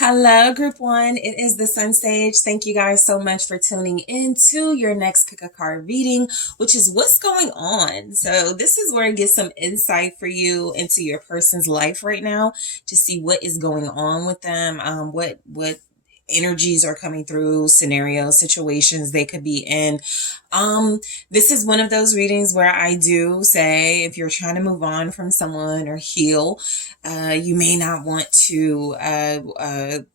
Hello, Group One. It is the SunSage. Thank you guys so much for tuning in to your next pick a card reading, which is what's going on. So this is where I get some insight for you into your person's life right now to see what is going on with them, what energies are coming through, scenarios, situations they could be in. This is one of those readings where I do say if you're trying to move on from someone or heal, you may not want to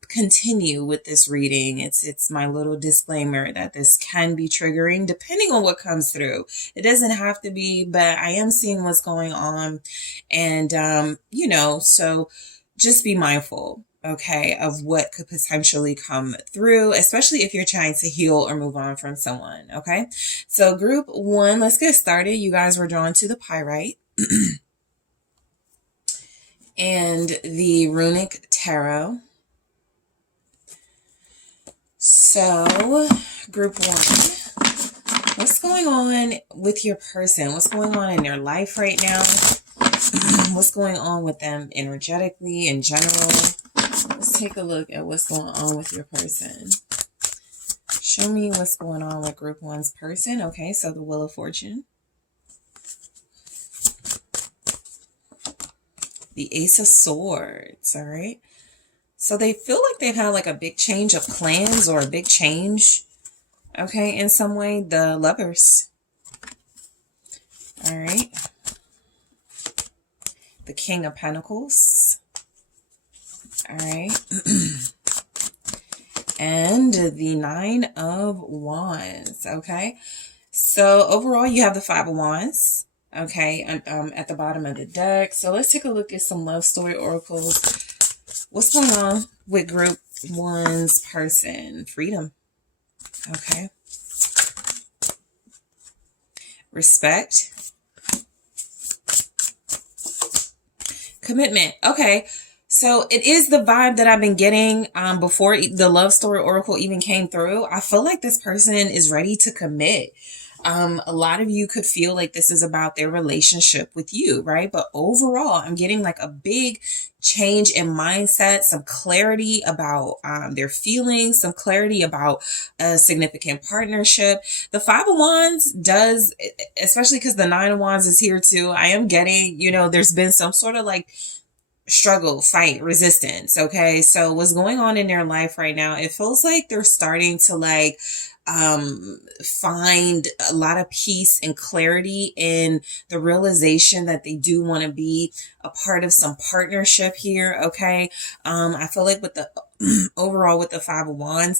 continue with this reading. It's my little disclaimer that this can be triggering depending on what comes through. It doesn't have to be, but I am seeing what's going on, and so just be mindful, okay, of what could potentially come through, especially if you're trying to heal or move on from someone, okay? So Group One, let's get started. You guys were drawn to the Pyrite and the Runic Tarot. So, Group One, what's going on with your person? What's going on in their life right now? What's going on with them energetically in general? Let's take a look at what's going on with your person. Show me what's going on with Group One's person. Okay, so the Wheel of Fortune. The Ace of Swords, all right? So they feel like they've had like a big change of plans or a big change, okay, in some way. The Lovers, all right? The King of Pentacles, all right? And the Nine of Wands, okay? So overall, you have the Five of Wands, okay, at the bottom of the deck. So let's take a look at some love story oracles. What's going on with Group One's person? Freedom, okay? Respect. Commitment, okay. So it is the vibe that I've been getting before the love story oracle even came through. I feel like this person is ready to commit. A lot of you could feel like this is about their relationship with you, right? But overall, I'm getting like a big change in mindset, some clarity about their feelings, some clarity about a significant partnership. The Five of Wands does, especially because the Nine of Wands is here too. I am getting, there's been some sort of like struggle, fight, resistance. Okay. So what's going on in their life right now, it feels like they're starting to like find a lot of peace and clarity in the realization that they do want to be a part of some partnership here. Okay. I feel like with the overall with the Five of Wands,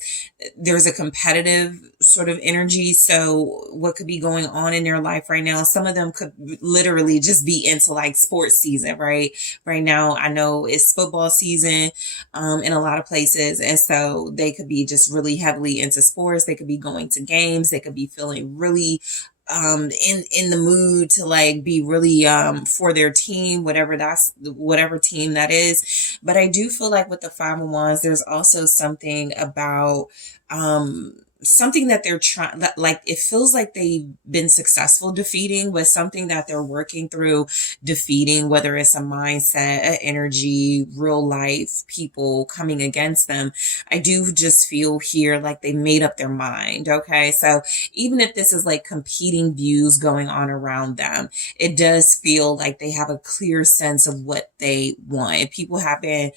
there's a competitive sort of energy. So what could be going on in their life right now? Some of them could literally just be into like sports season, right? Right now, I know it's football season in a lot of places. And so they could be just really heavily into sports. They could be going to games. They could be feeling really in the mood to like be really for their team, whatever team that is. But I do feel like with the Five of Wands, there's also something about something that they're trying, like it feels like they've been successful defeating, with something that they're working through defeating, whether it's a mindset, an energy, real life people coming against them. I do just feel here like they made up their mind. Okay. So even if this is like competing views going on around them, it does feel like they have a clear sense of what they want. People have been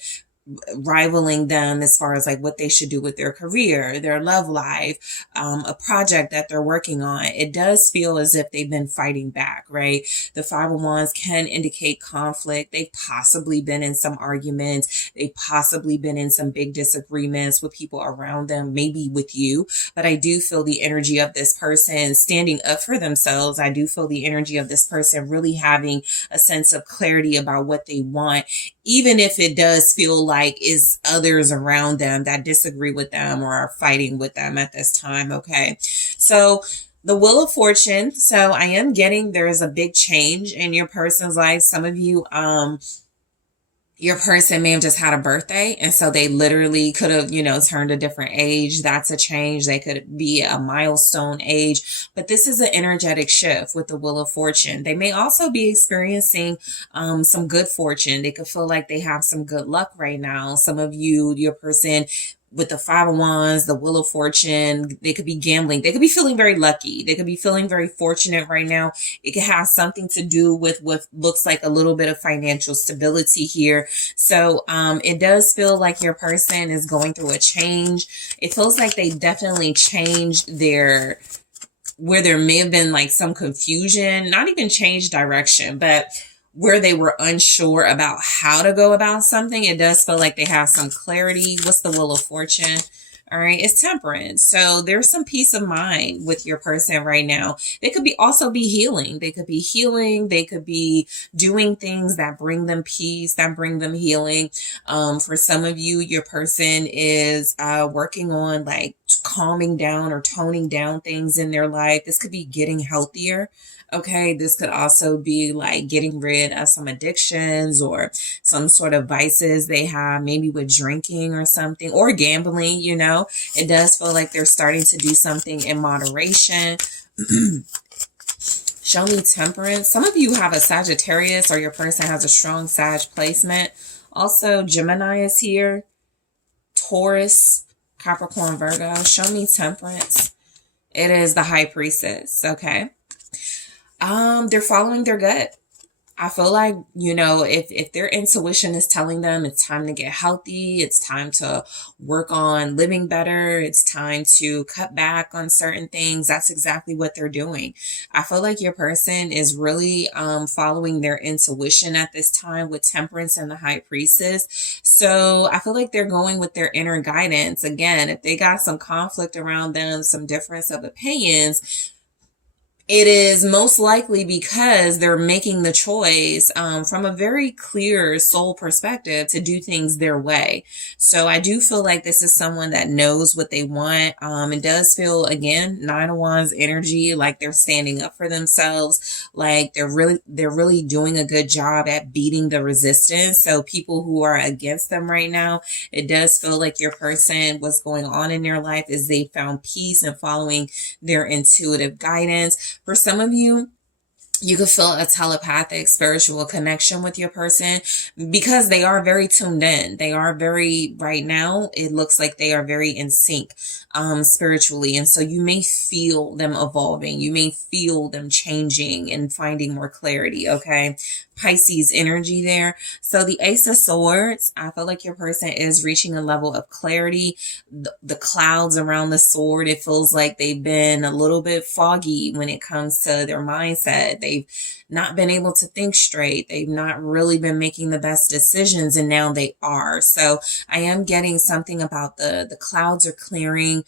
rivaling them as far as like what they should do with their career, their love life, a project that they're working on. It does feel as if they've been fighting back, right? The Five of Wands can indicate conflict. They've possibly been in some arguments. They've possibly been in some big disagreements with people around them, maybe with you. But I do feel the energy of this person standing up for themselves. I do feel the energy of this person really having a sense of clarity about what they want, even if it does feel like is others around them that disagree with them or are fighting with them at this time. Okay. So the Wheel of Fortune. So I am getting there is a big change in your person's life. Some of you your person may have just had a birthday, and so they literally could have, turned a different age. That's a change. They could be a milestone age, but this is an energetic shift with the Wheel of Fortune. They may also be experiencing some good fortune. They could feel like they have some good luck right now. Some of you, your person with the Five of Wands, the Wheel of Fortune, they could be gambling. They could be feeling very lucky. They could be feeling very fortunate right now. It could have something to do with what looks like a little bit of financial stability here. So it does feel like your person is going through a change. It feels like they definitely changed where there may have been like some confusion, not even change direction, but where they were unsure about how to go about something. It does feel like they have some clarity. What's the Wheel of Fortune? All right, it's Temperance. So there's some peace of mind with your person right now. They could also be healing. They could be healing. They could be doing things that bring them peace, that bring them healing. For some of you, your person is working on like calming down or toning down things in their life. This could be getting healthier. Okay, this could also be like getting rid of some addictions or some sort of vices they have, maybe with drinking or something, or gambling, It does feel like they're starting to do something in moderation. Show me Temperance. Some of you have a Sagittarius, or your person has a strong Sag placement. Also, Gemini is here. Taurus, Capricorn, Virgo. Show me Temperance. It is the High Priestess, okay? They're following their gut. I feel like, if their intuition is telling them it's time to get healthy, it's time to work on living better, it's time to cut back on certain things, that's exactly what they're doing. I feel like your person is really following their intuition at this time with Temperance and the High Priestess. So I feel like they're going with their inner guidance. Again, if they got some conflict around them, some difference of opinions, it is most likely because they're making the choice from a very clear soul perspective to do things their way. So I do feel like this is someone that knows what they want. It does feel, again, Nine of Wands energy, like they're standing up for themselves, like they're really doing a good job at beating the resistance. So people who are against them right now, it does feel like your person, what's going on in their life is they found peace and following their intuitive guidance. For some of you, you could feel a telepathic spiritual connection with your person because they are very tuned in. They are right now, it looks like they are very in sync spiritually. And so you may feel them evolving. You may feel them changing and finding more clarity, okay? Pisces energy there. So the Ace of Swords, I feel like your person is reaching a level of clarity. The clouds around the sword, it feels like they've been a little bit foggy when it comes to their mindset. They've not been able to think straight. They've not really been making the best decisions, and now they are. So I am getting something about the clouds are clearing.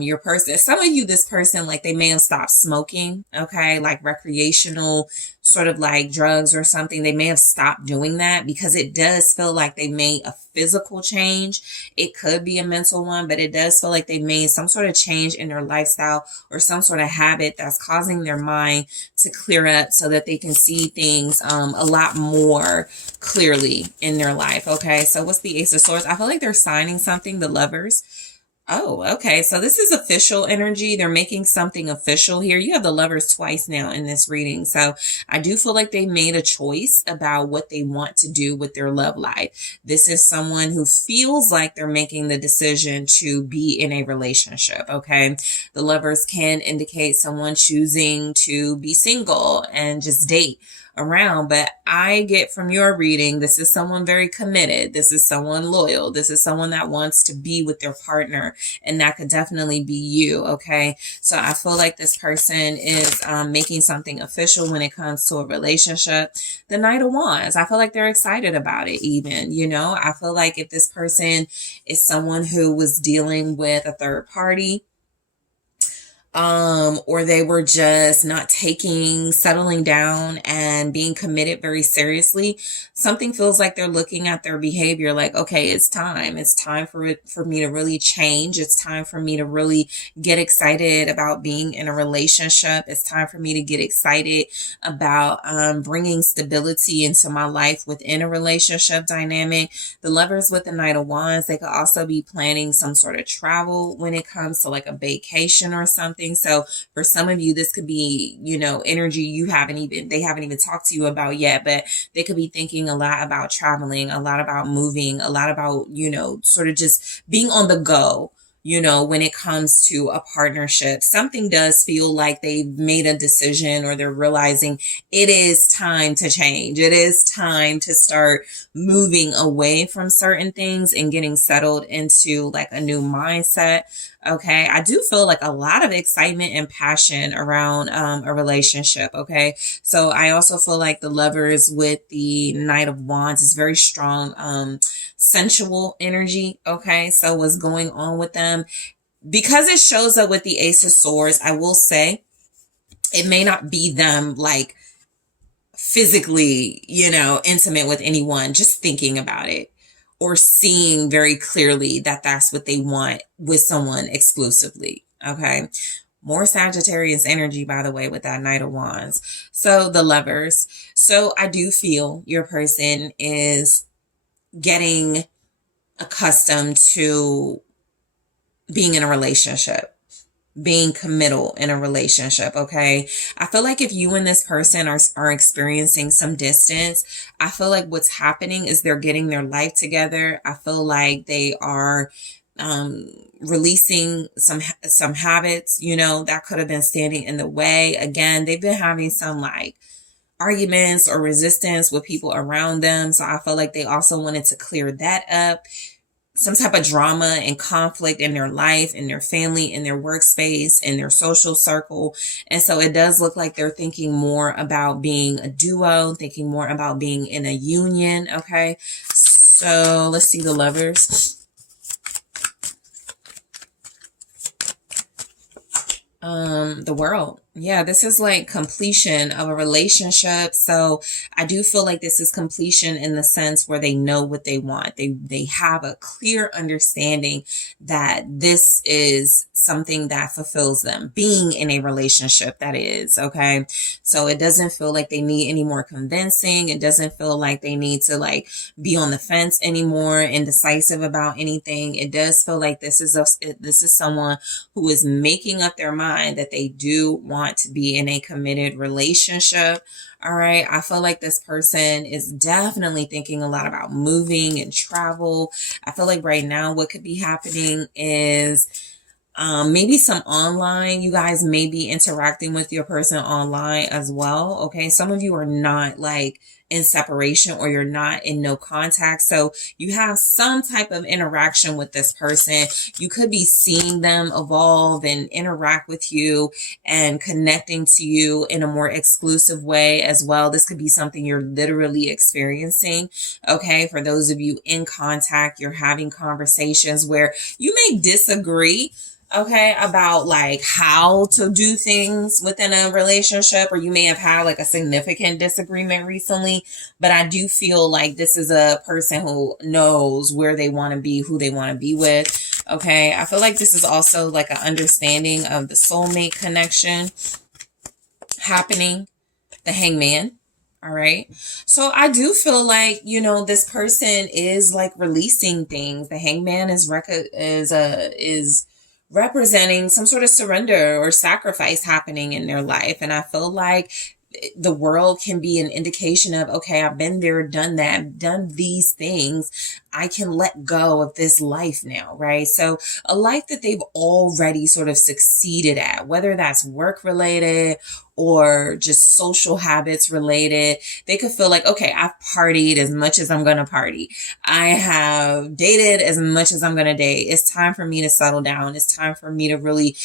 Your person, some of you, this person, like they may have stopped smoking, okay, like recreational sort of like drugs or something. They may have stopped doing that because it does feel like they made a physical change. It could be a mental one, but it does feel like they made some sort of change in their lifestyle or some sort of habit that's causing their mind to clear up so that they can see things a lot more clearly in their life. Okay, so what's the Ace of Swords? I feel like they're signing something, the Lovers. Oh, okay. So this is official energy. They're making something official here. You have the Lovers twice now in this reading. So I do feel like they made a choice about what they want to do with their love life. This is someone who feels like they're making the decision to be in a relationship. Okay. The Lovers can indicate someone choosing to be single and just date around, but I get from your reading, this is someone very committed. This is someone loyal. This is someone that wants to be with their partner, and that could definitely be you. Okay. So I feel like this person is making something official when it comes to a relationship. The Knight of Wands, I feel like they're excited about it even, I feel like if this person is someone who was dealing with a third party, or they were just not settling down and being committed very seriously. Something feels like they're looking at their behavior like, okay, it's time. It's time for me to really change. It's time for me to really get excited about being in a relationship. It's time for me to get excited about bringing stability into my life within a relationship dynamic. The lovers with the Knight of Wands, they could also be planning some sort of travel when it comes to like a vacation or something. So for some of you, this could be, energy they haven't even talked to you about yet, but they could be thinking a lot about traveling, a lot about moving, a lot about, sort of just being on the go. When it comes to a partnership, something does feel like they've made a decision, or they're realizing it is time to change. It is time to start moving away from certain things and getting settled into like a new mindset. Okay. I do feel like a lot of excitement and passion around a relationship. Okay. So I also feel like the lovers with the Knight of Wands is very strong, sensual energy. Okay. So what's going on with them? Because it shows up with the Ace of Swords, I will say it may not be them like physically, intimate with anyone, just thinking about it or seeing very clearly that that's what they want with someone exclusively. Okay. More Sagittarius energy, by the way, with that Knight of Wands. So the lovers. So I do feel your person is getting accustomed to being in a relationship, being committal in a relationship. Okay. I feel like if you and this person are experiencing some distance, I feel like what's happening is they're getting their life together. I feel like they are, releasing some habits, that could have been standing in the way. Again, they've been having some like arguments or resistance with people around them. So I feel like they also wanted to clear that up. Some type of drama and conflict in their life, in their family, in their workspace, in their social circle. And so it does look like they're thinking more about being a duo, thinking more about being in a union. Okay. So let's see the lovers. The World. Yeah, this is like completion of a relationship. So I do feel like this is completion in the sense where they know what they want. They have a clear understanding that this is something that fulfills them, being in a relationship, that is. Okay. So it doesn't feel like they need any more convincing. It doesn't feel like they need to like be on the fence anymore, indecisive about anything. It does feel like this is someone who is making up their mind that they do want to be in a committed relationship. All right. I feel like this person is definitely thinking a lot about moving and travel. I feel like right now what could be happening is maybe some online. You guys may be interacting with your person online as well. Okay. Some of you are not like in separation, or you're not in no contact. So you have some type of interaction with this person. You could be seeing them evolve and interact with you and connecting to you in a more exclusive way as well. This could be something you're literally experiencing. Okay. For those of you in contact, you're having conversations where you may disagree, okay, about like how to do things within a relationship, or you may have had like a significant disagreement recently, but I do feel like this is a person who knows where they want to be, who they want to be with. Okay. I feel like this is also like an understanding of the soulmate connection happening, the Hangman. All right. So I do feel like, this person is like releasing things. The Hangman is representing some sort of surrender or sacrifice happening in their life. And I feel like the world can be an indication of, okay, I've been there, done that, done these things. I can let go of this life now, right? So a life that they've already sort of succeeded at, whether that's work related or just social habits related. They could feel like, okay, I've partied as much as I'm going to party. I have dated as much as I'm going to date. It's time for me to settle down. It's time for me to really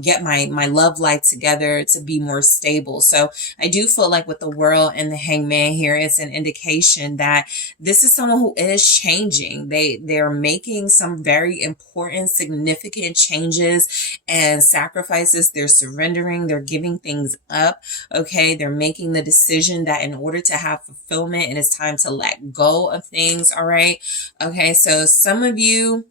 get my love life together to be more stable. So I do feel like with the World and the Hangman here, it's an indication that this is someone who is changing. They're making some very important, significant changes and sacrifices. They're surrendering. They're giving things up. Okay. They're making the decision that in order to have fulfillment, it is time to let go of things. All right. Okay. So some of you,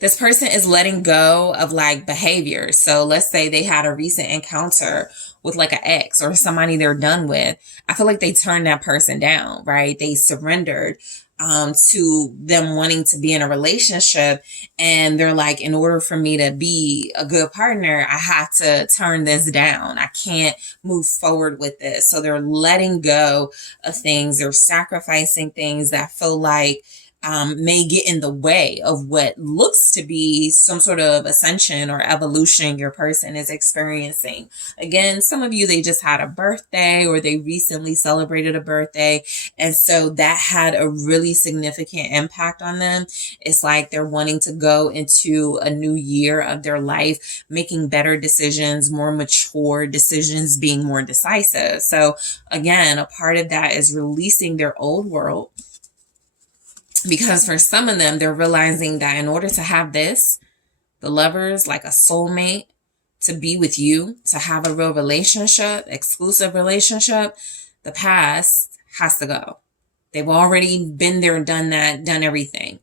this person is letting go of like behavior. So let's say they had a recent encounter with like an ex or somebody they're done with. I feel like they turned that person down, right? They surrendered to them wanting to be in a relationship. And they're like, in order for me to be a good partner, I have to turn this down. I can't move forward with this. So they're letting go of things. They're sacrificing things that feel like may get in the way of what looks to be some sort of ascension or evolution your person is experiencing. Again, some of you, they just had a birthday or they recently celebrated a birthday. And so that had a really significant impact on them. It's like they're wanting to go into a new year of their life, making better decisions, more mature decisions, being more decisive. So again, a part of that is releasing their old world. Because for some of them, they're realizing that in order to have this, the Lovers, like a soulmate, to be with you, to have a real relationship, exclusive relationship, the past has to go. They've already been there, done that, done everything.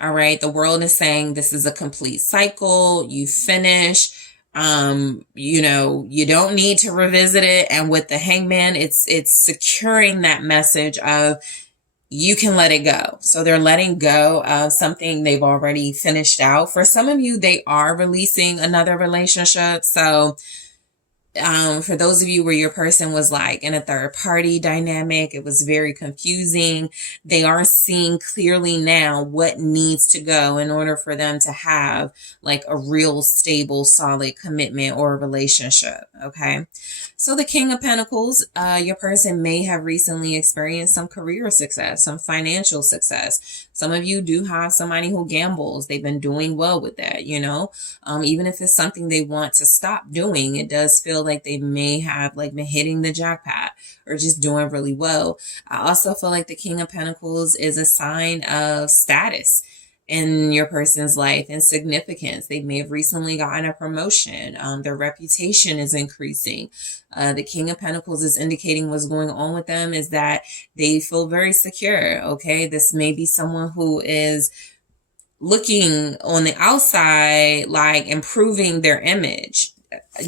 All right. The world is saying this is a complete cycle. You finish. You don't need to revisit it. And with the Hangman, it's securing that message of, you can let it go. So they're letting go of something they've already finished out. For some of you, they are releasing another relationship. So for those of you where your person was like in a third party dynamic, it was very confusing. They are seeing clearly now what needs to go in order for them to have like a real stable, solid commitment or relationship. Okay. So the King of Pentacles, your person may have recently experienced some career success, some financial success. Some of you do have somebody who gambles. They've been doing well with that, even if it's something they want to stop doing, it does feel like they may have like been hitting the jackpot or just doing really well. I also feel like the King of Pentacles is a sign of status in your person's life and significance. They may have recently gotten a promotion. Their reputation is increasing. The King of Pentacles is indicating what's going on with them is that they feel very secure. Okay. This may be someone who is looking on the outside, like improving their image. This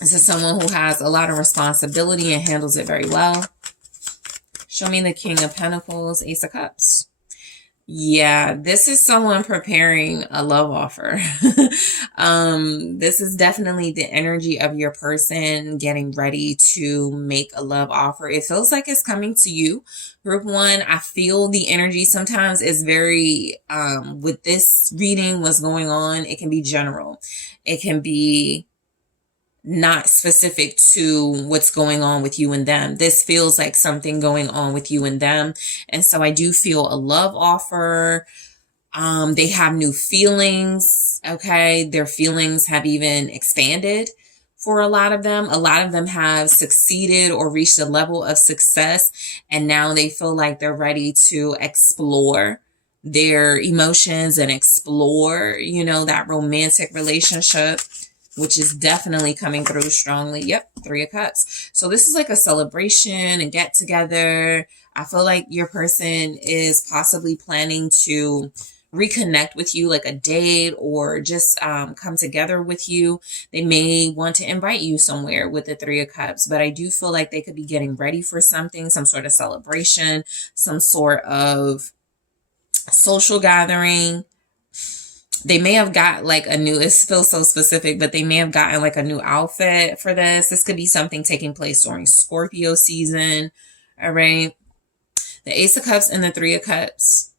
is someone who has a lot of responsibility and handles it very well. Show me the King of Pentacles, Ace of Cups. Yeah, this is someone preparing a love offer. This is definitely the energy of your person getting ready to make a love offer. It feels like it's coming to you. Group 1, I feel the energy sometimes is very, with this reading, what's going on, it can be general. It can be not specific to what's going on with you and them. This feels like something going on with you and them. And so I do feel a love offer. They have new feelings. Okay. Their feelings have even expanded for a lot of them. A lot of them have succeeded or reached a level of success. And now they feel like they're ready to explore their emotions and explore, that romantic relationship, which is definitely coming through strongly. Yep, 3 of Cups. So this is like a celebration and get together. I feel like your person is possibly planning to reconnect with you, like a date or just come together with you. They may want to invite you somewhere with the 3 of Cups, but I do feel like they could be getting ready for something, some sort of celebration, some sort of social gathering. They may have got like a new, it feels so specific, but they may have gotten like a new outfit for this. This could be something taking place during Scorpio season. All right. The Ace of Cups and the 3 of Cups.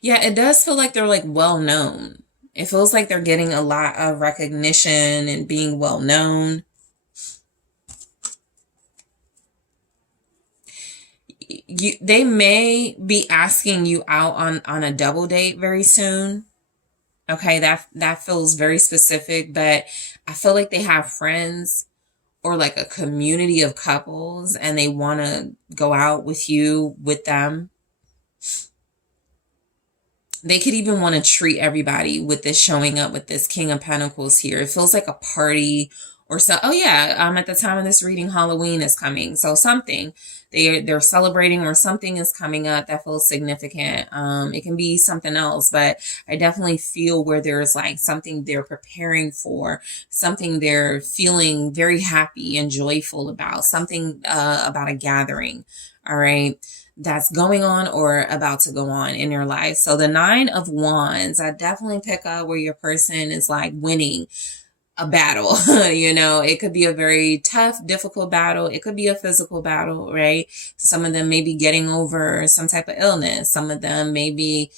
Yeah, it does feel like they're like well known. It feels like they're getting a lot of recognition and being well known. They may be asking you out on a double date very soon. Okay, that feels very specific, but I feel like they have friends or like a community of couples and they want to go out with you, with them. They could even want to treat everybody with this showing up with this King of Pentacles here. It feels like a party or so. Oh yeah, at the time of this reading, Halloween is coming. So something they're celebrating or something is coming up that feels significant. It can be something else, but I definitely feel where there's like something they're preparing for, something they're feeling very happy and joyful about, something about a gathering. All right. That's going on or about to go on in your life. So the 9 of Wands, I definitely pick up where your person is like winning a battle. You know, it could be a very tough, difficult battle. It could be a physical battle, right? Some of them may be getting over some type of illness. Some of them may be,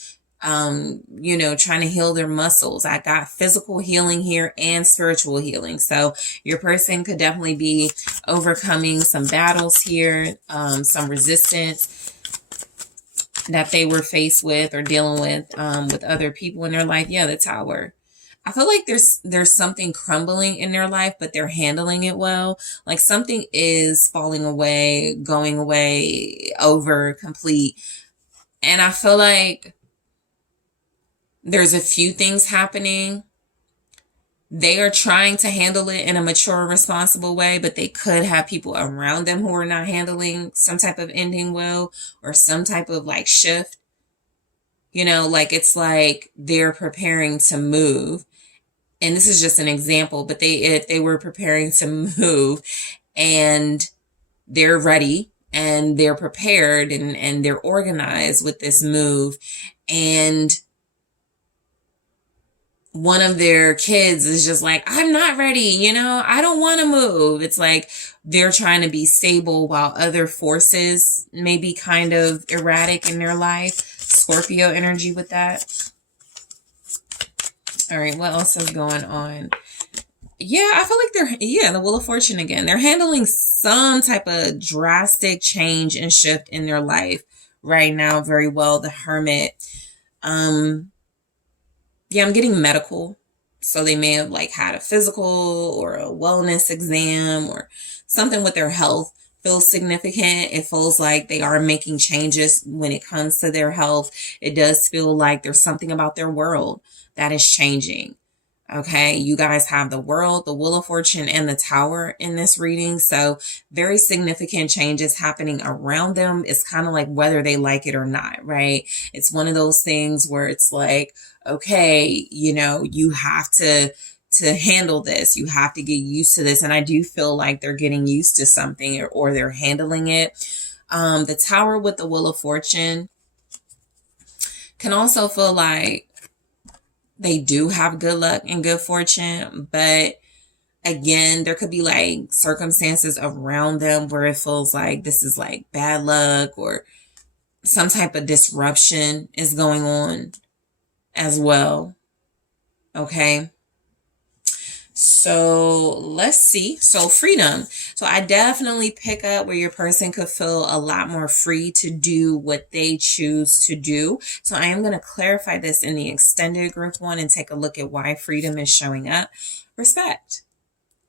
you know, trying to heal their muscles. I got physical healing here and spiritual healing. So your person could definitely be overcoming some battles here, some resistance that they were faced with or dealing with other people in their life. Yeah, the Tower. I feel like there's something crumbling in their life, but they're handling it well. Like something is falling away, going away, over, complete. And I feel like there's a few things happening. They are trying to handle it in a mature, responsible way, but they could have people around them who are not handling some type of ending well or some type of like shift. You know, like it's like they're preparing to move. And this is just an example, but if they were preparing to move and they're ready and they're prepared and they're organized with this move, and one of their kids is just like, I'm not ready, you know, I don't want to move. It's like they're trying to be stable while other forces may be kind of erratic in their life. Scorpio energy with that. All right, what else is going on? Yeah, I feel like the Wheel of Fortune again. They're handling some type of drastic change and shift in their life right now very well. The Hermit. Yeah, I'm getting medical. So they may have like had a physical or a wellness exam or something with their health feels significant. It feels like they are making changes when it comes to their health. It does feel like there's something about their world that is changing. Okay, you guys have the World, the Wheel of Fortune, and the Tower in this reading. So very significant changes happening around them. It's kind of like whether they like it or not, right? It's one of those things where it's like, okay, you know, you have to handle this. You have to get used to this. And I do feel like they're getting used to something or they're handling it. The Tower with the Wheel of Fortune can also feel like they do have good luck and good fortune, but again, there could be like circumstances around them where it feels like this is like bad luck or some type of disruption is going on as well. Okay. So let's see. So freedom. So I definitely pick up where your person could feel a lot more free to do what they choose to do. So I am going to clarify this in the extended group one and take a look at why freedom is showing up. Respect.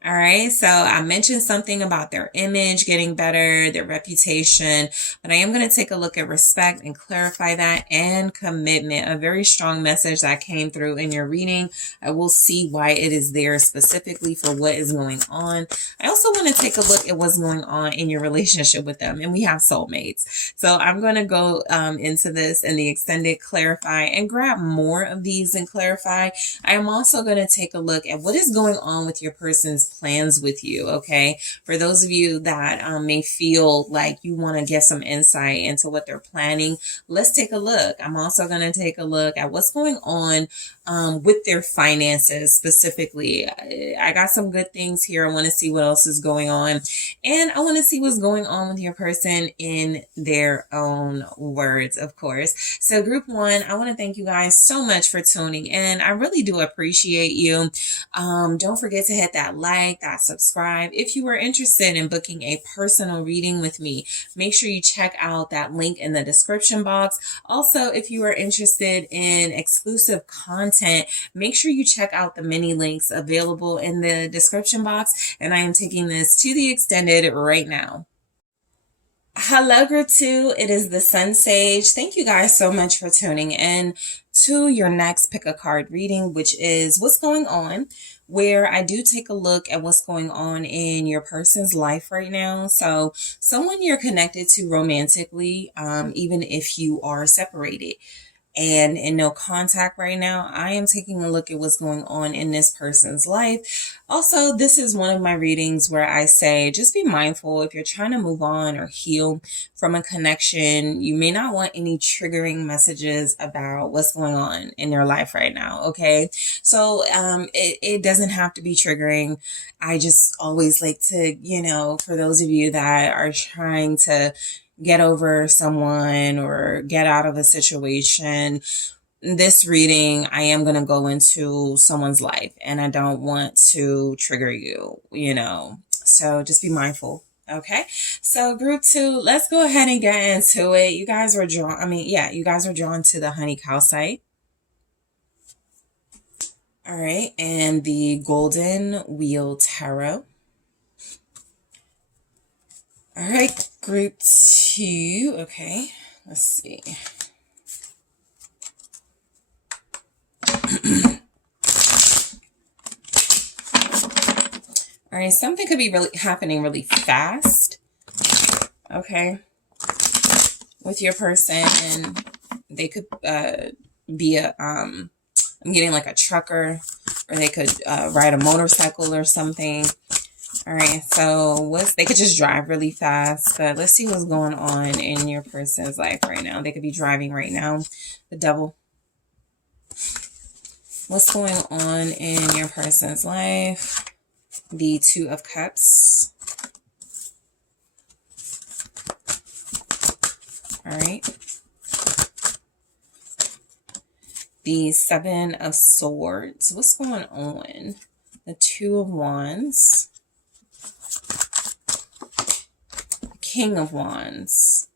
All right. So I mentioned something about their image getting better, their reputation, but I am going to take a look at respect and clarify that, and commitment, a very strong message that came through in your reading. I will see why it is there specifically for what is going on. I also want to take a look at what's going on in your relationship with them, and we have soulmates. So I'm going to go into this in the extended clarify and grab more of these and clarify. I am also going to take a look at what is going on with your person's his plans with you, okay? For those of you that may feel like you want to get some insight into what they're planning, let's take a look. I'm also going to take a look at what's going on with their finances specifically. I got some good things here. I want to see what else is going on. And I want to see what's going on with your person in their own words, of course. So group one, I want to thank you guys so much for tuning in. I really do appreciate you. Don't forget to hit that like, that subscribe. If you are interested in booking a personal reading with me, make sure you check out that link in the description box. Also, if you are interested in exclusive content, make sure you check out the mini links available in the description box. And I am taking this to the extended right now. Hello, group two. It is the SunSage. Thank you guys so much for tuning in to your next pick a card reading, which is what's going on, where I do take a look at what's going on in your person's life right now. So someone you're connected to romantically, even if you are separated and in no contact right now, I am taking a look at what's going on in this person's life. Also, this is one of my readings where I say, just be mindful if you're trying to move on or heal from a connection. You may not want any triggering messages about what's going on in their life right now. Okay. So, it doesn't have to be triggering. I just always like to, for those of you that are trying to get over someone or get out of a situation, this reading, I am going to go into someone's life and I don't want to trigger you, so just be mindful. Okay. So group two, let's go ahead and get into it. You guys were drawn. You guys were drawn to the honey calcite. All right. And the golden wheel tarot. All right, group two. Okay, let's see. All right, something could be really happening really fast. Okay, with your person, they could be I'm getting like a trucker, or they could ride a motorcycle or something. All right, so they could just drive really fast, but let's see what's going on in your person's life right now. They could be driving right now. The devil. What's going on in your person's life? The Two of Cups. All right. The Seven of Swords. What's going on? The Two of Wands. King of Wands.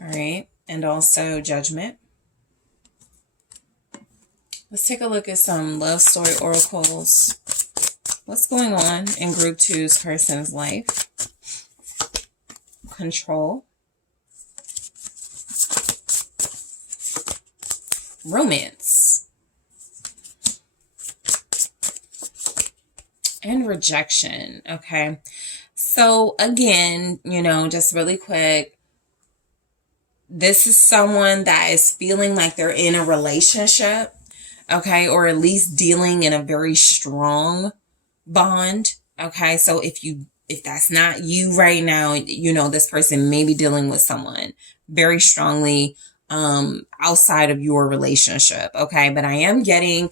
All right. And also Judgment. Let's take a look at some love story oracles. What's going on in group two's person's life? Control. Romance. And rejection. Okay. So again, just really quick, this is someone that is feeling like they're in a relationship, okay, or at least dealing in a very strong bond, okay? So if that's not you right now, this person may be dealing with someone very strongly outside of your relationship, okay? But I am getting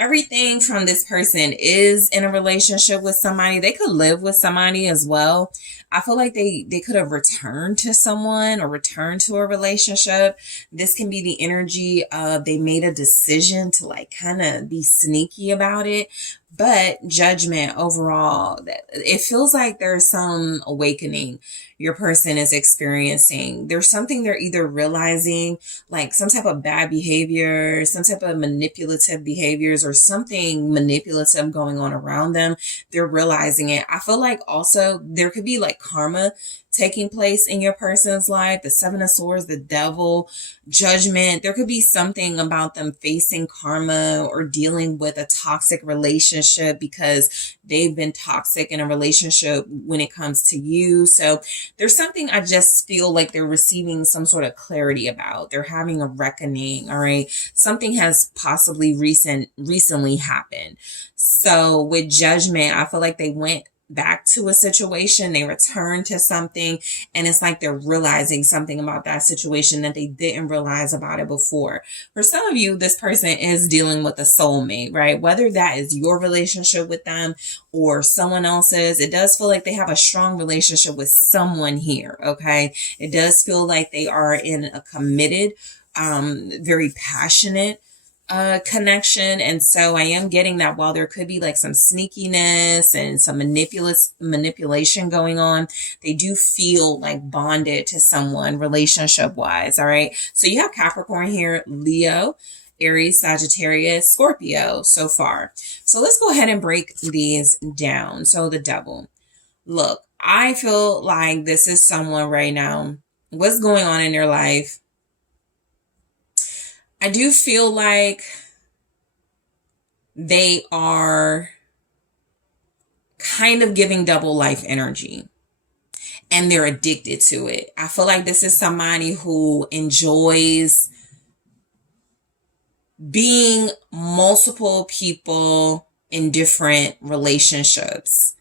everything from this person is in a relationship with somebody. They could live with somebody as well. I feel like they could have returned to someone or returned to a relationship. This can be the energy of they made a decision to kind of be sneaky about it. But Judgment overall, it feels like there's some awakening your person is experiencing. There's something they're either realizing, like some type of bad behavior, some type of manipulative behaviors, or something manipulative going on around them. They're realizing it. I feel like also there could be karma taking place in your person's life. The Seven of Swords, the Devil, Judgment. There could be something about them facing karma or dealing with a toxic relationship because they've been toxic in a relationship when it comes to you. So there's something I just feel like they're receiving some sort of clarity about. They're having a reckoning. All right. Something has possibly recently happened. So with Judgment, I feel like they went back to a situation, they returned to something, and it's like they're realizing something about that situation that they didn't realize about it before. For some of you, this person is dealing with a soulmate, right? Whether that is your relationship with them or someone else's, it does feel like they have a strong relationship with someone here, okay? It does feel like they are in a committed, very passionate connection. And so I am getting that while there could be like some sneakiness and some manipulation going on, they do feel like bonded to someone relationship wise. All right. So you have Capricorn here, Leo, Aries, Sagittarius, Scorpio so far. So let's go ahead and break these down. So the Devil. Look, I feel like this is someone right now. What's going on in their life? I do feel like they are kind of giving double life energy and they're addicted to it. I feel like this is somebody who enjoys being multiple people in different relationships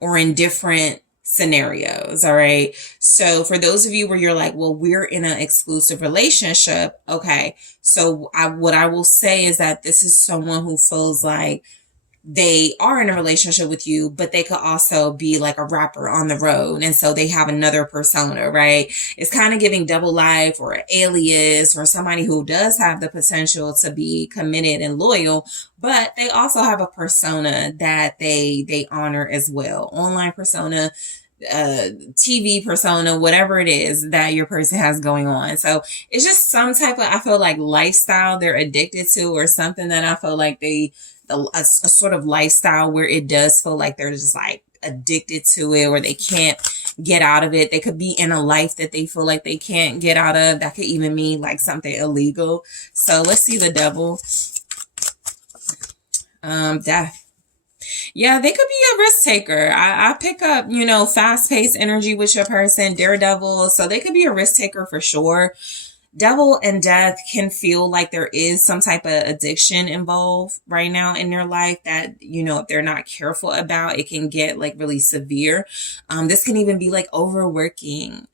or in different scenarios. All right. So for those of you where you're like, well, we're in an exclusive relationship. Okay. So what I will say is that this is someone who feels like they are in a relationship with you, but they could also be like a rapper on the road. And so they have another persona, right? It's kind of giving double life or an alias or somebody who does have the potential to be committed and loyal, but they also have a persona that they honor as well. Online persona, TV persona, whatever it is that your person has going on. So it's just some type of, I feel like, lifestyle they're addicted to, or something that I feel like a sort of lifestyle where it does feel like they're just like addicted to it, or they can't get out of it. They could be in a life that they feel like they can't get out of. That could even mean like something illegal. So let's see the Devil. Death. Yeah, they could be a risk taker. I pick up, fast-paced energy with your person, daredevil. So they could be a risk taker for sure. Devil and Death can feel like there is some type of addiction involved right now in their life that, if they're not careful about, it can get like really severe. This can even be like overworking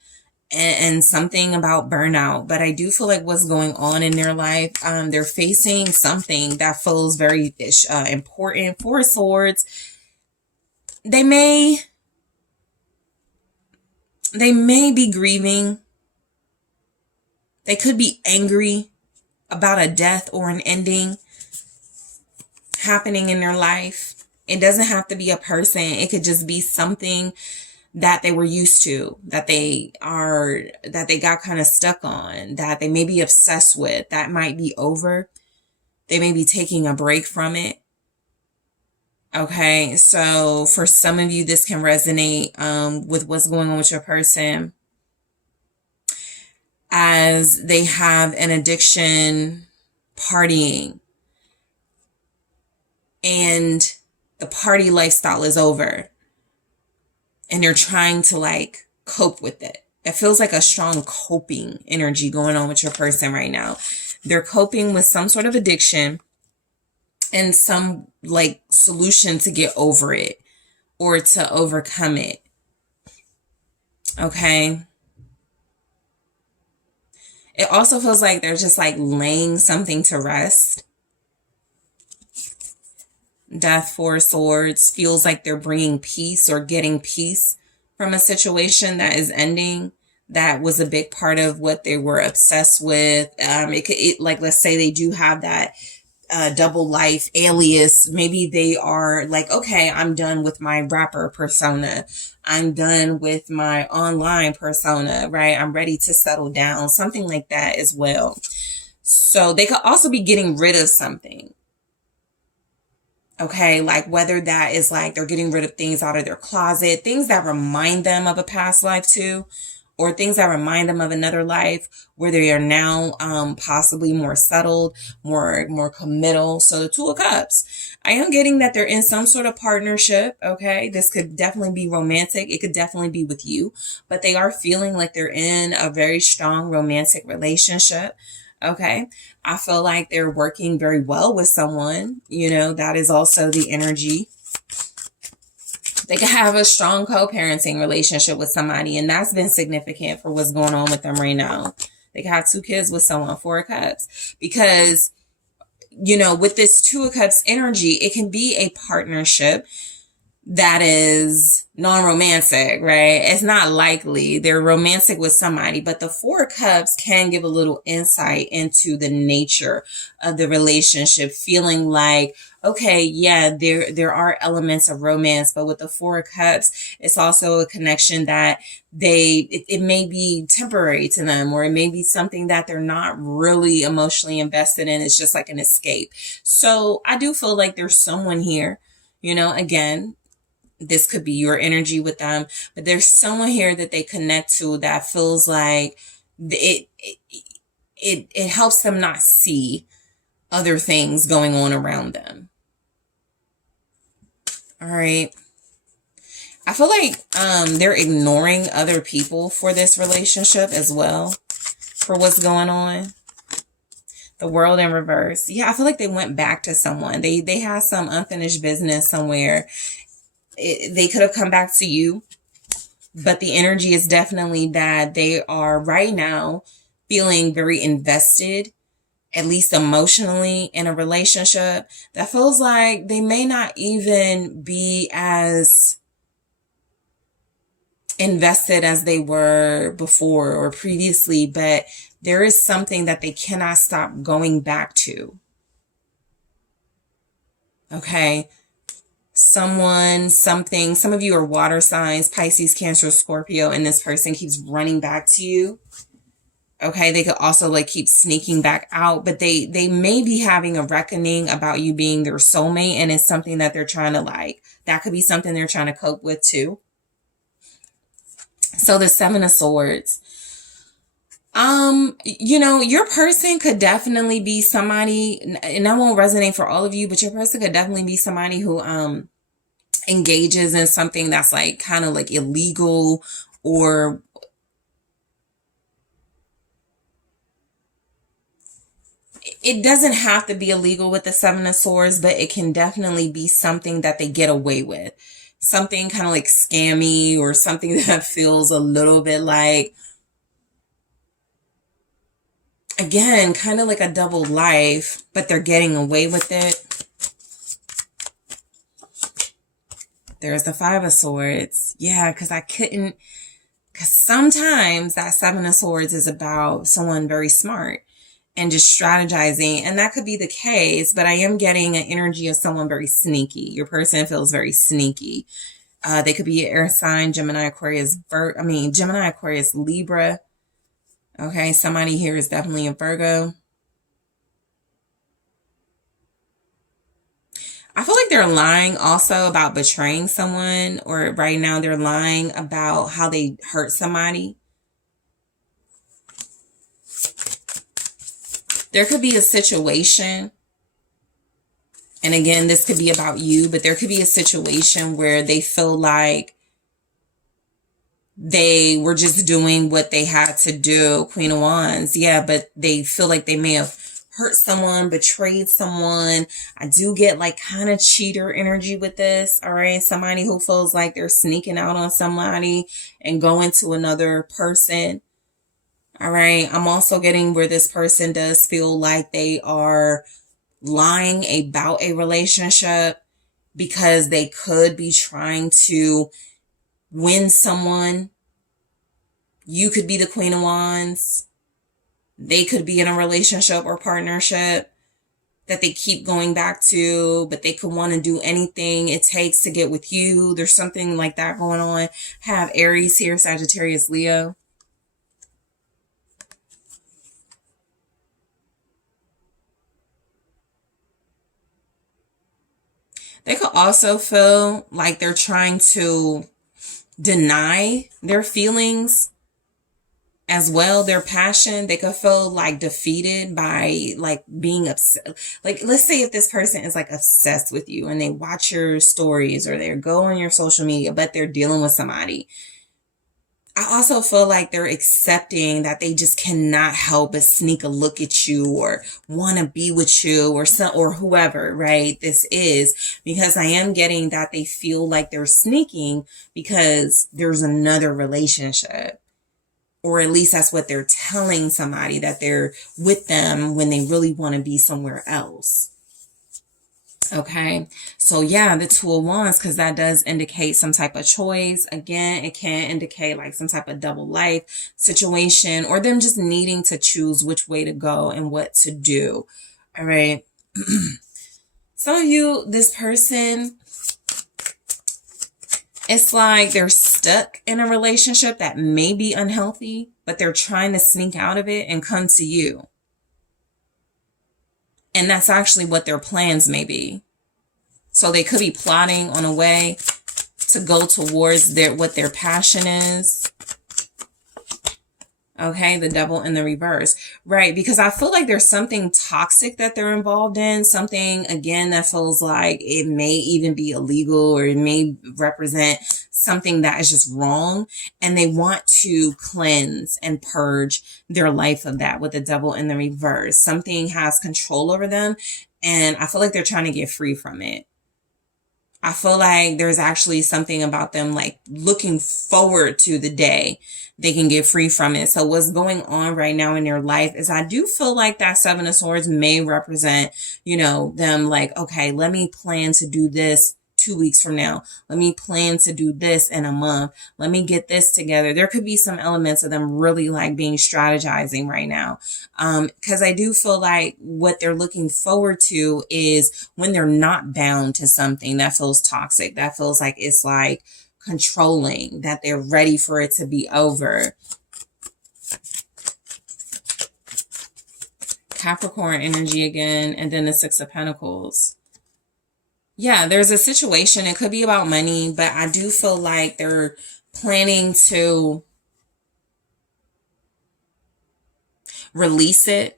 and something about burnout. But I do feel like what's going on in their life, they're facing something that feels very important. Four of Swords. They may be grieving. They could be angry about a death or an ending happening in their life. It doesn't have to be a person. It could just be something that they were used to, that they got kind of stuck on, that they may be obsessed with, that might be over. They may be taking a break from it. Okay, so for some of you, this can resonate with what's going on with your person, as they have an addiction, partying, and the party lifestyle is over, and they're trying to like cope with it. It feels like a strong coping energy going on with your person right now. They're coping with some sort of addiction and some like solution to get over it or to overcome it. Okay. It also feels like they're just like laying something to rest. Death, Four of Swords, feels like they're bringing peace or getting peace from a situation that is ending. That was a big part of what they were obsessed with. Like, let's say they do have that double life alias. Maybe they are like, okay, I'm done with my rapper persona. I'm done with my online persona, right? I'm ready to settle down, something like that as well. So they could also be getting rid of something. Okay, like whether that is like they're getting rid of things out of their closet, things that remind them of a past life too, or things that remind them of another life where they are now possibly more settled, more committal. So the Two of Cups, I am getting that they're in some sort of partnership. Okay, this could definitely be romantic. It could definitely be with you, but they are feeling like they're in a very strong romantic relationship. Okay. I feel like they're working very well with someone. You know, that is also the energy. They could have a strong co-parenting relationship with somebody, and that's been significant for what's going on with them right now. They could have 2 kids with someone, 4 of Cups, because, you know, with this 2 of Cups energy, it can be a partnership that is non-romantic, right? It's not likely they're romantic with somebody, but the 4 of Cups can give a little insight into the nature of the relationship, feeling like, okay, yeah, there are elements of romance, but with the 4 of Cups, it's also a connection that it may be temporary to them, or it may be something that they're not really emotionally invested in. It's just like an escape. So I do feel like there's someone here, you know, again, this could be your energy with them, but there's someone here that they connect to that feels like it helps them not see other things going on around them. All right. I feel like they're ignoring other people for this relationship as well, for what's going on. The World in reverse. Yeah, I feel like they went back to someone. They had some unfinished business somewhere. They could have come back to you, but the energy is definitely that they are right now feeling very invested, at least emotionally, in a relationship that feels like they may not even be as invested as they were before or previously, but there is something that they cannot stop going back to. Okay. Someone, something, some of you are water signs, Pisces, Cancer, Scorpio, and this person keeps running back to you. Okay, they could also like keep sneaking back out, but they may be having a reckoning about you being their soulmate, and it's something that they're trying to like, that could be something they're trying to cope with too. So the 7 of Swords. You know, your person could definitely be somebody, and that won't resonate for all of you, but your person could definitely be somebody who, engages in something that's like kind of like illegal, or it doesn't have to be illegal with the 7 of Swords, but it can definitely be something that they get away with. Something kind of like scammy, or something that feels a little bit like, again, kind of like a double life, but they're getting away with it. There's the 5 of Swords. Yeah, because sometimes that 7 of Swords is about someone very smart and just strategizing. And that could be the case, but I am getting an energy of someone very sneaky. Your person feels very sneaky. They could be an air sign, Gemini, Aquarius, Gemini, Aquarius, Libra. Okay, somebody here is definitely a Virgo. I feel like they're lying also about betraying someone, or right now they're lying about how they hurt somebody. There could be a situation, and again, this could be about you, but there could be a situation where they feel like they were just doing what they had to do. Queen of Wands. Yeah, but they feel like they may have hurt someone, betrayed someone. I do get like kind of cheater energy with this. All right. Somebody who feels like they're sneaking out on somebody and going to another person. All right. I'm also getting where this person does feel like they are lying about a relationship because they could be trying to win someone. You could be the Queen of Wands. They could be in a relationship or partnership that they keep going back to, but they could want to do anything it takes to get with you. There's something like that going on. Have Aries here, Sagittarius, Leo. They could also feel like they're trying to deny their feelings as well, their passion. They could feel like defeated by like being upset. Like, let's say if this person is like obsessed with you and they watch your stories or they go on your social media, but they're dealing with somebody. I also feel like they're accepting that they just cannot help but sneak a look at you or want to be with you or or whoever, right? This is because I am getting that they feel like they're sneaking because there's another relationship. Or at least that's what they're telling somebody, that they're with them when they really want to be somewhere else. Okay, so yeah, the Two of Wands, because that does indicate some type of choice. Again, it can indicate like some type of double life situation or them just needing to choose which way to go and what to do. All right. Some of you, this person, it's like they're stuck in a relationship that may be unhealthy, but they're trying to sneak out of it and come to you. And that's actually what their plans may be. So they could be plotting on a way to go towards what their passion is. Okay, the Devil in the reverse. Right, because I feel like there's something toxic that they're involved in. Something, again, that feels like it may even be illegal or it may represent something that is just wrong. And they want to cleanse and purge their life of that with the Devil in the reverse. Something has control over them. And I feel like they're trying to get free from it. I feel like there's actually something about them like looking forward to the day they can get free from it. So what's going on right now in their life is I do feel like that Seven of Swords may represent, them like, okay, let me plan to do this 2 weeks from now. Let me plan to do this in a month. Let me get this together. There could be some elements of them really like being strategizing right now. Because I do feel like what they're looking forward to is when they're not bound to something that feels toxic, that feels like it's like controlling, that they're ready for it to be over. Capricorn energy again, and then the Six of Pentacles. Yeah, there's a situation. It could be about money, but I do feel like they're planning to release it.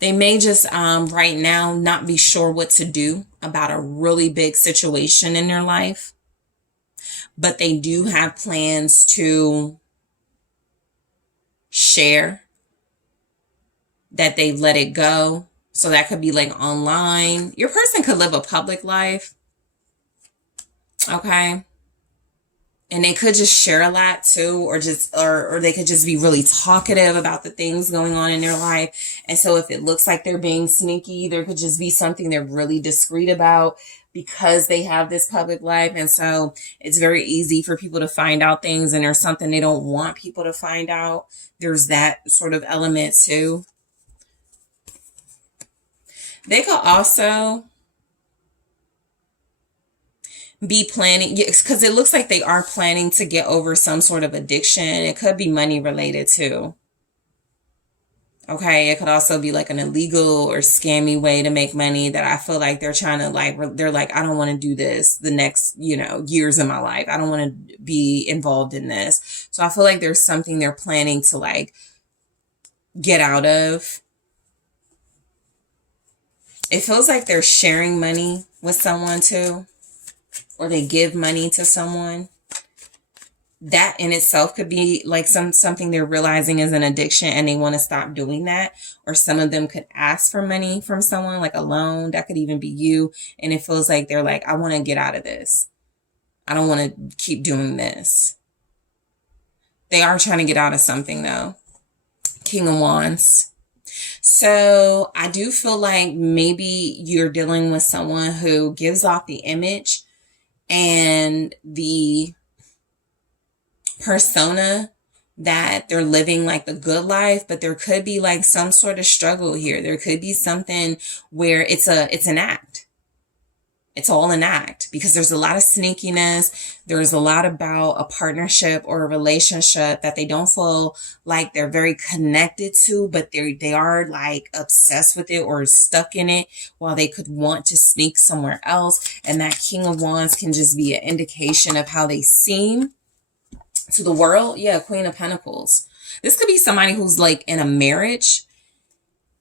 They may just right now not be sure what to do about a really big situation in their life, but they do have plans to share that they've let it go. So that could be like online. Your person could live a public life. Okay. And they could just share a lot too, or they could just be really talkative about the things going on in their life. And so if it looks like they're being sneaky, there could just be something they're really discreet about because they have this public life. And so it's very easy for people to find out things, and there's something they don't want people to find out. There's that sort of element too. They could also be planning, because it looks like they are planning to get over some sort of addiction. It could be money related too. Okay, it could also be like an illegal or scammy way to make money that I feel like they're trying to they're like, I don't want to do this the next, years of my life. I don't want to be involved in this. So I feel like there's something they're planning to like get out of. It feels like they're sharing money with someone too, or they give money to someone. That in itself could be like something they're realizing is an addiction and they want to stop doing that. Or some of them could ask for money from someone, like a loan. That could even be you. And it feels like they're like, I want to get out of this. I don't want to keep doing this. They are trying to get out of something though. King of Wands. So I do feel like maybe you're dealing with someone who gives off the image and the persona that they're living like the good life, but there could be like some sort of struggle here. There could be something where it's an act. It's all an act, because there's a lot of sneakiness. There's a lot about a partnership or a relationship that they don't feel like they're very connected to, but they are like obsessed with it or stuck in it, while they could want to sneak somewhere else. And that King of Wands can just be an indication of how they seem to the world. Yeah, Queen of Pentacles. This could be somebody who's like in a marriage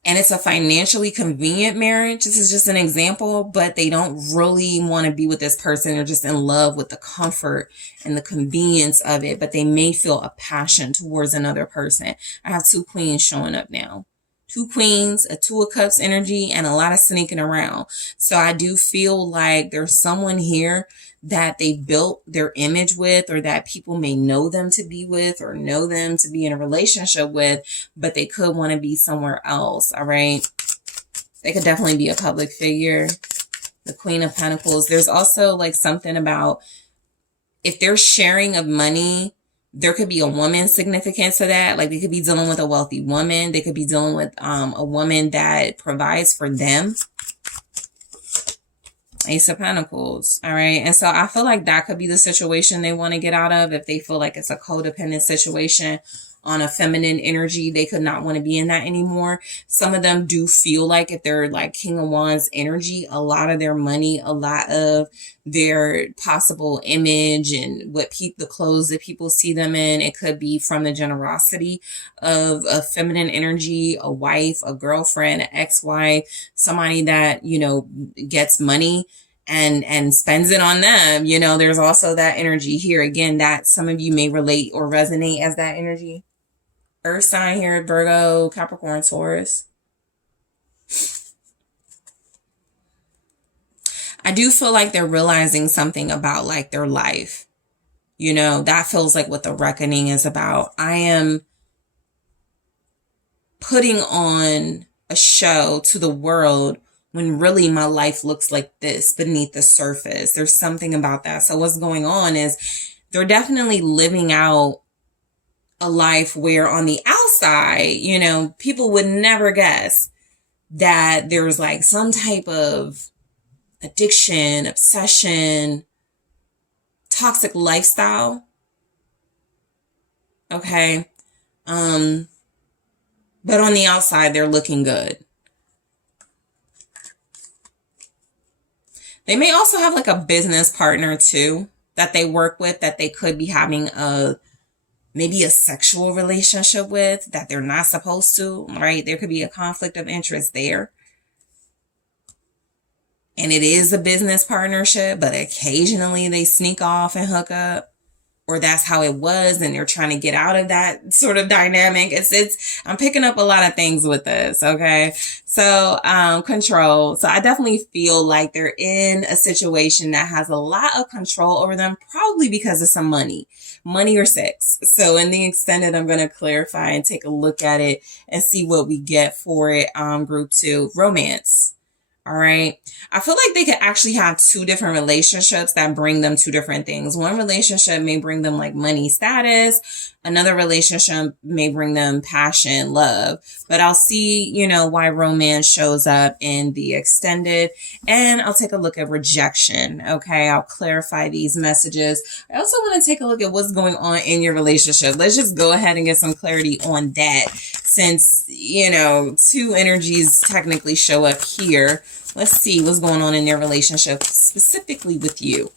and it's a financially convenient marriage. This is just an example, but they don't really want to be with this person. They're just in love with the comfort and the convenience of it, but they may feel a passion towards another person. I have 2 queens showing up now. 2 queens, a 2 of cups energy, and a lot of sneaking around. So I do feel like there's someone here that they built their image with, or that people may know them to be with, or know them to be in a relationship with, but they could want to be somewhere else. All right. They could definitely be a public figure. The Queen of Pentacles. There's also like something about if they're sharing of money, there could be a woman significance to that. Like they could be dealing with a wealthy woman. They could be dealing with a woman that provides for them. Ace of Pentacles. All right. And so I feel like that could be the situation they want to get out of. If they feel like it's a codependent situation on a feminine energy, they could not want to be in that anymore. Some of them do feel like if they're like King of Wands energy, a lot of their money, a lot of their possible image and what the clothes that people see them in, it could be from the generosity of a feminine energy, a wife, a girlfriend, an ex-wife, somebody that, you know, gets money and spends it on them. You know, there's also that energy here. Again, that some of you may relate or resonate as that energy. Earth sign here, Virgo, Capricorn, Taurus. I do feel like they're realizing something about like their life. You know, that feels like what the reckoning is about. I am putting on a show to the world when really my life looks like this beneath the surface. There's something about that. So what's going on is they're definitely living out a life where on the outside, you know, people would never guess that there's like some type of addiction, obsession, toxic lifestyle. Okay. But on the outside, they're looking good. They may also have like a business partner too that they work with, that they could be having maybe a sexual relationship with that they're not supposed to, right? There could be a conflict of interest there. And it is a business partnership, but occasionally they sneak off and hook up. Or that's how it was, and they're trying to get out of that sort of dynamic. I'm picking up a lot of things with this, okay? So, control. So I definitely feel like they're in a situation that has a lot of control over them, probably because of some money or sex. So in the extended, I'm going to clarify and take a look at it and see what we get for it. Group 2, romance. All right. I feel like they could actually have 2 different relationships that bring them 2 different things. One relationship may bring them like money, status. Another relationship may bring them passion, love. But I'll see, you know, why romance shows up in the extended. And I'll take a look at rejection. Okay. I'll clarify these messages. I also want to take a look at what's going on in your relationship. Let's just go ahead and get some clarity on that, since, you know, 2 energies technically show up here. Let's see what's going on in their relationship, specifically with you.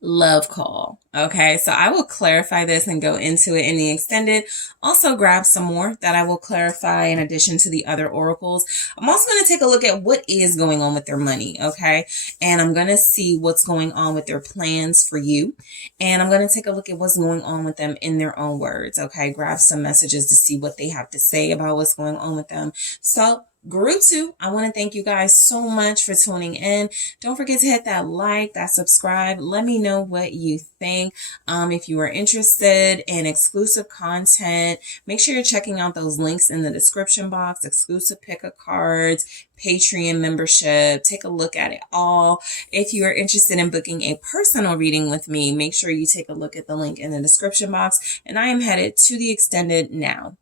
Love call. Okay, so I will clarify this and go into it in the extended. Also grab some more that I will clarify in addition to the other oracles. I'm also going to take a look at what is going on with their money. Okay, and I'm going to see what's going on with their plans for you. And I'm going to take a look at what's going on with them in their own words. Okay, grab some messages to see what they have to say about what's going on with them. So Group 2, I want to thank you guys so much for tuning in. Don't forget to hit that like, that subscribe. Let me know what you think. If you are interested in exclusive content, make sure you're checking out those links in the description box, exclusive pick-a-cards, Patreon membership. Take a look at it all. If you are interested in booking a personal reading with me, make sure you take a look at the link in the description box. And I am headed to the extended now.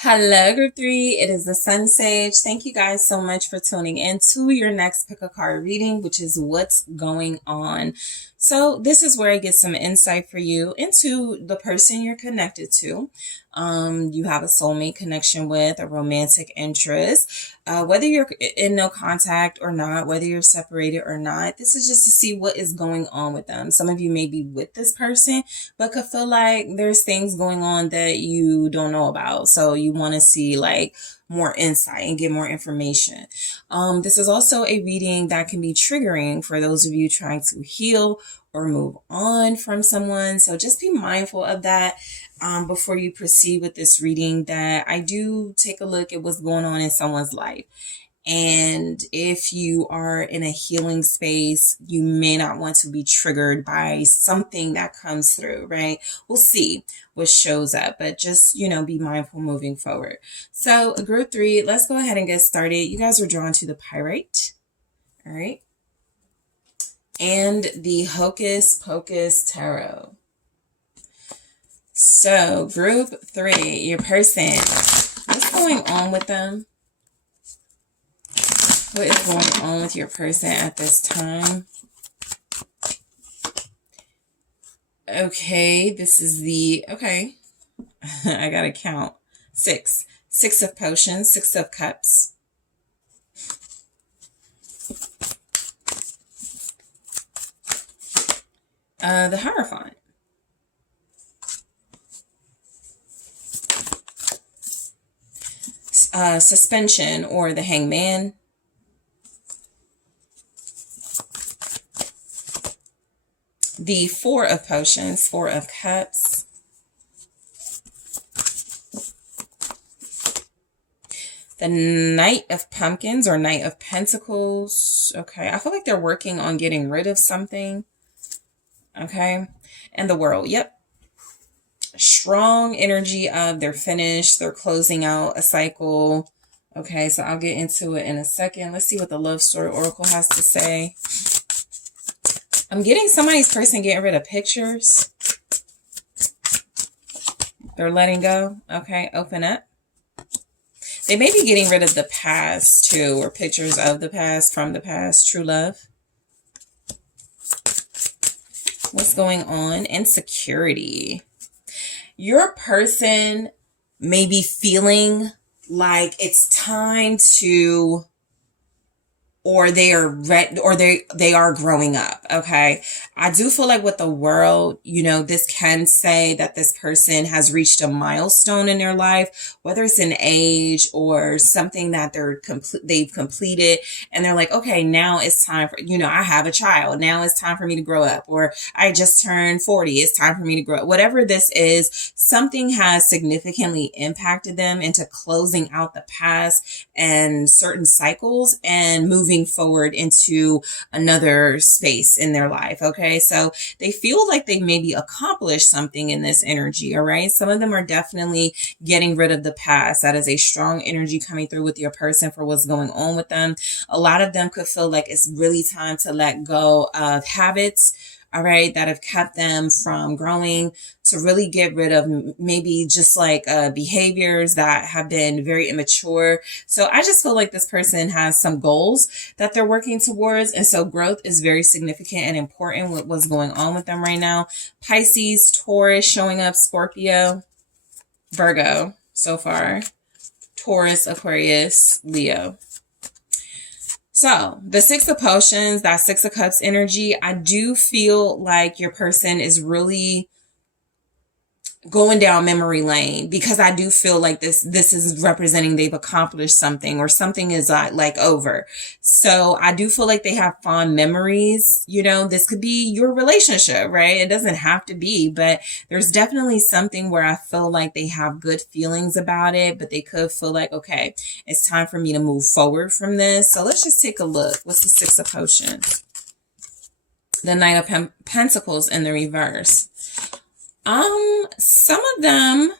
Hello, Group 3. It is the SunSage. Thank you guys so much for tuning in to your next pick a card reading, which is what's going on. So this is where I get some insight for you into the person you're connected to. You have a soulmate connection with, a romantic interest, whether you're in no contact or not, whether you're separated or not. This is just to see what is going on with them. Some of you may be with this person, but could feel like there's things going on that you don't know about. So you want to see like more insight and get more information. This is also a reading that can be triggering for those of you trying to heal or move on from someone. So just be mindful of that before you proceed with this reading, that I do take a look at what's going on in someone's life. And if you are in a healing space, you may not want to be triggered by something that comes through, right? We'll see what shows up, but just, be mindful moving forward. So group 3, let's go ahead and get started. You guys are drawn to the Pyrite. All right. And the Hocus Pocus Tarot. So group 3, your person, what's going on with them? What is going on with your person at this time? Okay, this is okay. I gotta count. 6. 6 of Potions, 6 of Cups. The Hierophant. Suspension or the Hangman. The 4 of Potions, 4 of Cups. The Knight of Pumpkins or Knight of Pentacles. Okay, I feel like they're working on getting rid of something. Okay, and the World. Yep. Strong energy of they're finished. They're closing out a cycle. Okay, so I'll get into it in a second. Let's see what the Love Story Oracle has to say. I'm getting somebody's person getting rid of pictures. They're letting go. Okay, open up. They may be getting rid of the past too, or pictures of the past, from the past. True love. What's going on? Insecurity. Your person may be feeling like it's time to, or they are ready, or they are growing up. Okay. I do feel like with the World, this can say that this person has reached a milestone in their life, whether it's an age or something that they've completed. And they're like, okay, now it's time for, I have a child. Now it's time for me to grow up, or I just turned 40. It's time for me to grow up. Whatever this is, something has significantly impacted them into closing out the past and certain cycles and moving forward into another space in their life. Okay. So they feel like they maybe accomplished something in this energy. All right. Some of them are definitely getting rid of the past. That is a strong energy coming through with your person for what's going on with them. A lot of them could feel like it's really time to let go of habits, all right, that have kept them from growing, to really get rid of maybe just like behaviors that have been very immature. So I just feel like this person has some goals that they're working towards. And so growth is very significant and important with what's going on with them right now. Pisces, Taurus showing up, Scorpio, Virgo so far, Taurus, Aquarius, Leo. So the 6 of Potions, that 6 of Cups energy, I do feel like your person is really going down memory lane, because I do feel like this is representing they've accomplished something, or something is like over. So I do feel like they have fond memories. This could be your relationship, right? It doesn't have to be, but there's definitely something where I feel like they have good feelings about it, but they could feel like, okay, it's time for me to move forward from this. So let's just take a look. What's the 6 of Potions? The Knight of Pentacles in the reverse. Some of them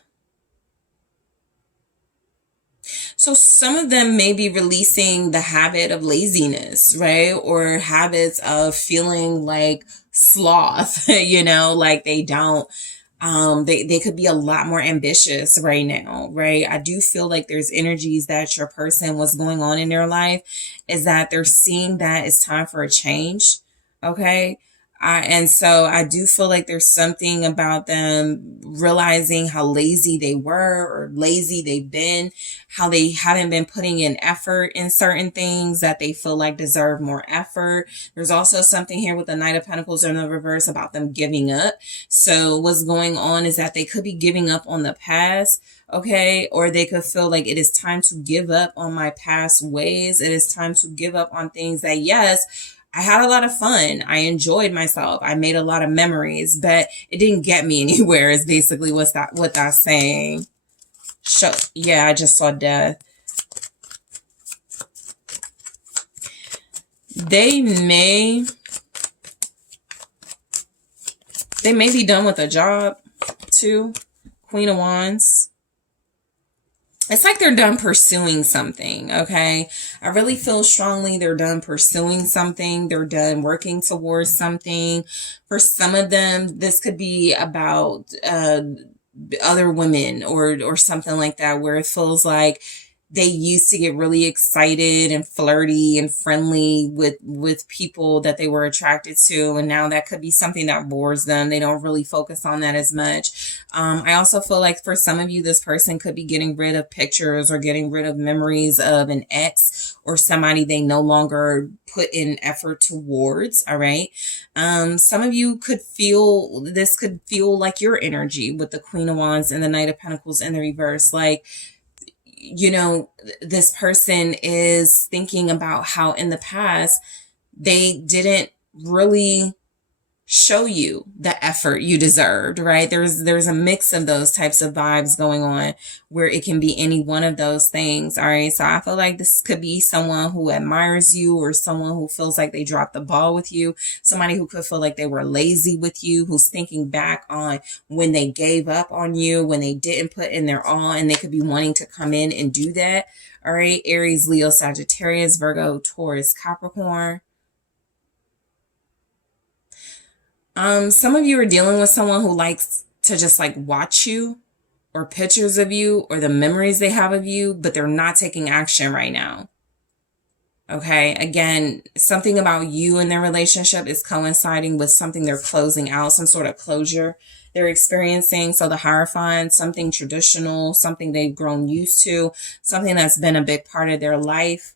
may be releasing the habit of laziness, right? Or habits of feeling like sloth, like they don't, they could be a lot more ambitious right now, right? I do feel like there's energies that your person, what's going on in their life is that they're seeing that it's time for a change. Okay. And so I do feel like there's something about them realizing how lazy they were or lazy they've been, how they haven't been putting in effort in certain things that they feel like deserve more effort. There's also something here with the Knight of Pentacles in the reverse about them giving up. So what's going on is that they could be giving up on the past. Okay, or they could feel like it is time to give up on my past ways. It is time to give up on things that, yes, I had a lot of fun. I enjoyed myself. I made a lot of memories, but it didn't get me anywhere is basically what that's saying. Yeah, I just saw death. They may be done with a job too. Queen of Wands. It's like they're done pursuing something, okay? I really feel strongly they're done pursuing something. They're done working towards something. For some of them, this could be about other women or something like that, where it feels like they used to get really excited and flirty and friendly with people that they were attracted to. And now that could be something that bores them. They don't really focus on that as much. I also feel like for some of you, this person could be getting rid of pictures or getting rid of memories of an ex or somebody they no longer put in effort towards. All right. Some of you could feel like your energy with the Queen of Wands and the Knight of Pentacles in the reverse. Like, you know, this person is thinking about how in the past they didn't really show you the effort you deserved, right? There's a mix of those types of vibes going on where it can be any one of those things. All right. So I feel like this could be someone who admires you or someone who feels like they dropped the ball with you. Somebody who could feel like they were lazy with you, who's thinking back on when they gave up on you, when they didn't put in their all, and they could be wanting to come in and do that. All right. Aries, Leo, Sagittarius, Virgo, Taurus, Capricorn. Some of you are dealing with someone who likes to just like watch you or pictures of you or the memories they have of you, but they're not taking action right now. Okay. Again, something about you and their relationship is coinciding with something they're closing out, some sort of closure they're experiencing. So the Hierophant, something traditional, something they've grown used to, something that's been a big part of their life.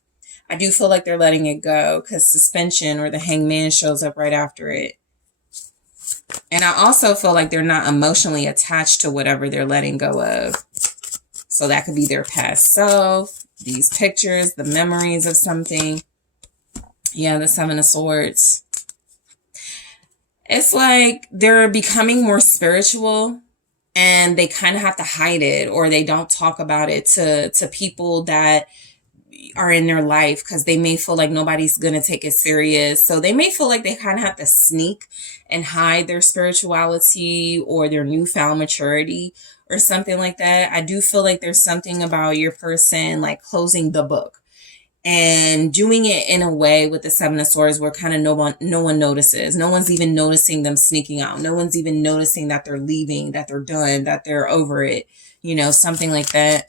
I do feel like they're letting it go because Suspension or the Hangman shows up right after it. And I also feel like they're not emotionally attached to whatever they're letting go of. So that could be their past self, these pictures, the memories of something. Yeah, the Seven of Swords. It's like they're becoming more spiritual and they kind of have to hide it, or they don't talk about it to people that are in their life because they may feel like nobody's going to take it serious. So they may feel like they kind of have to sneak and hide their spirituality or their newfound maturity or something like that. I do feel like there's something about your person like closing the book and doing it in a way with the Seven of Swords where kind of no one notices. No one's even noticing them sneaking out. No one's even noticing that they're leaving, that they're done, that they're over it. You know, something like that.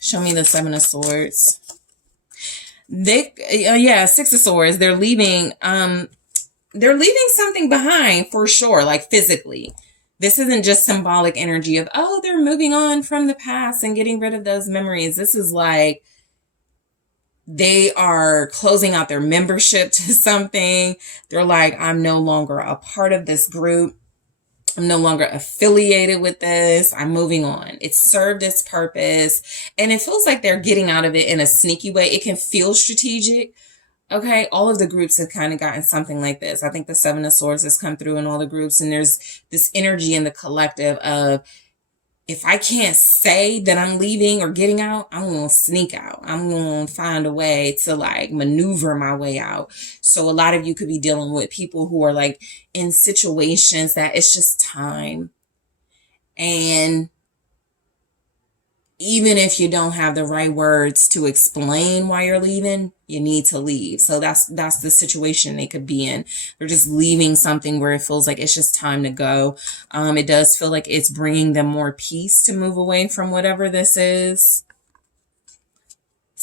Show me the Seven of Swords. Six of Swords. They're leaving something behind for sure, like physically. This isn't just symbolic energy of, oh, they're moving on from the past and getting rid of those memories. This is like they are closing out their membership to something. They're like, I'm no longer a part of this group. I'm no longer affiliated with this. I'm moving on. It served its purpose. And it feels like they're getting out of it in a sneaky way. It can feel strategic. Okay. All of the groups have kind of gotten something like this. I think the Seven of Swords has come through in all the groups. And there's this energy in the collective of, if I can't say that I'm leaving or getting out, I'm going to sneak out. I'm going to find a way to like maneuver my way out. So a lot of you could be dealing with people who are like in situations that it's just time. And even if you don't have the right words to explain why you're leaving, you need to leave. So that's the situation they could be in. They're just leaving something where it feels like it's just time to go. It does feel like it's bringing them more peace to move away from whatever this is.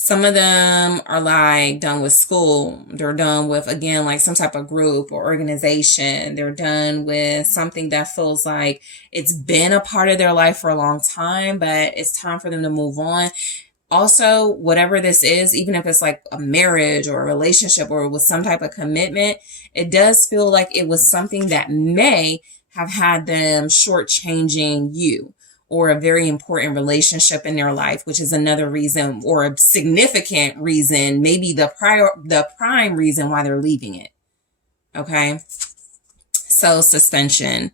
Some of them are like done with school. They're done with, again, like some type of group or organization. They're done with something that feels like it's been a part of their life for a long time, but it's time for them to move on. Also, whatever this is, even if it's like a marriage or a relationship or with some type of commitment, it does feel like it was something that may have had them shortchanging you, or a very important relationship in their life, which is another reason, or a significant reason, maybe the prime reason why they're leaving it. Okay. So suspension.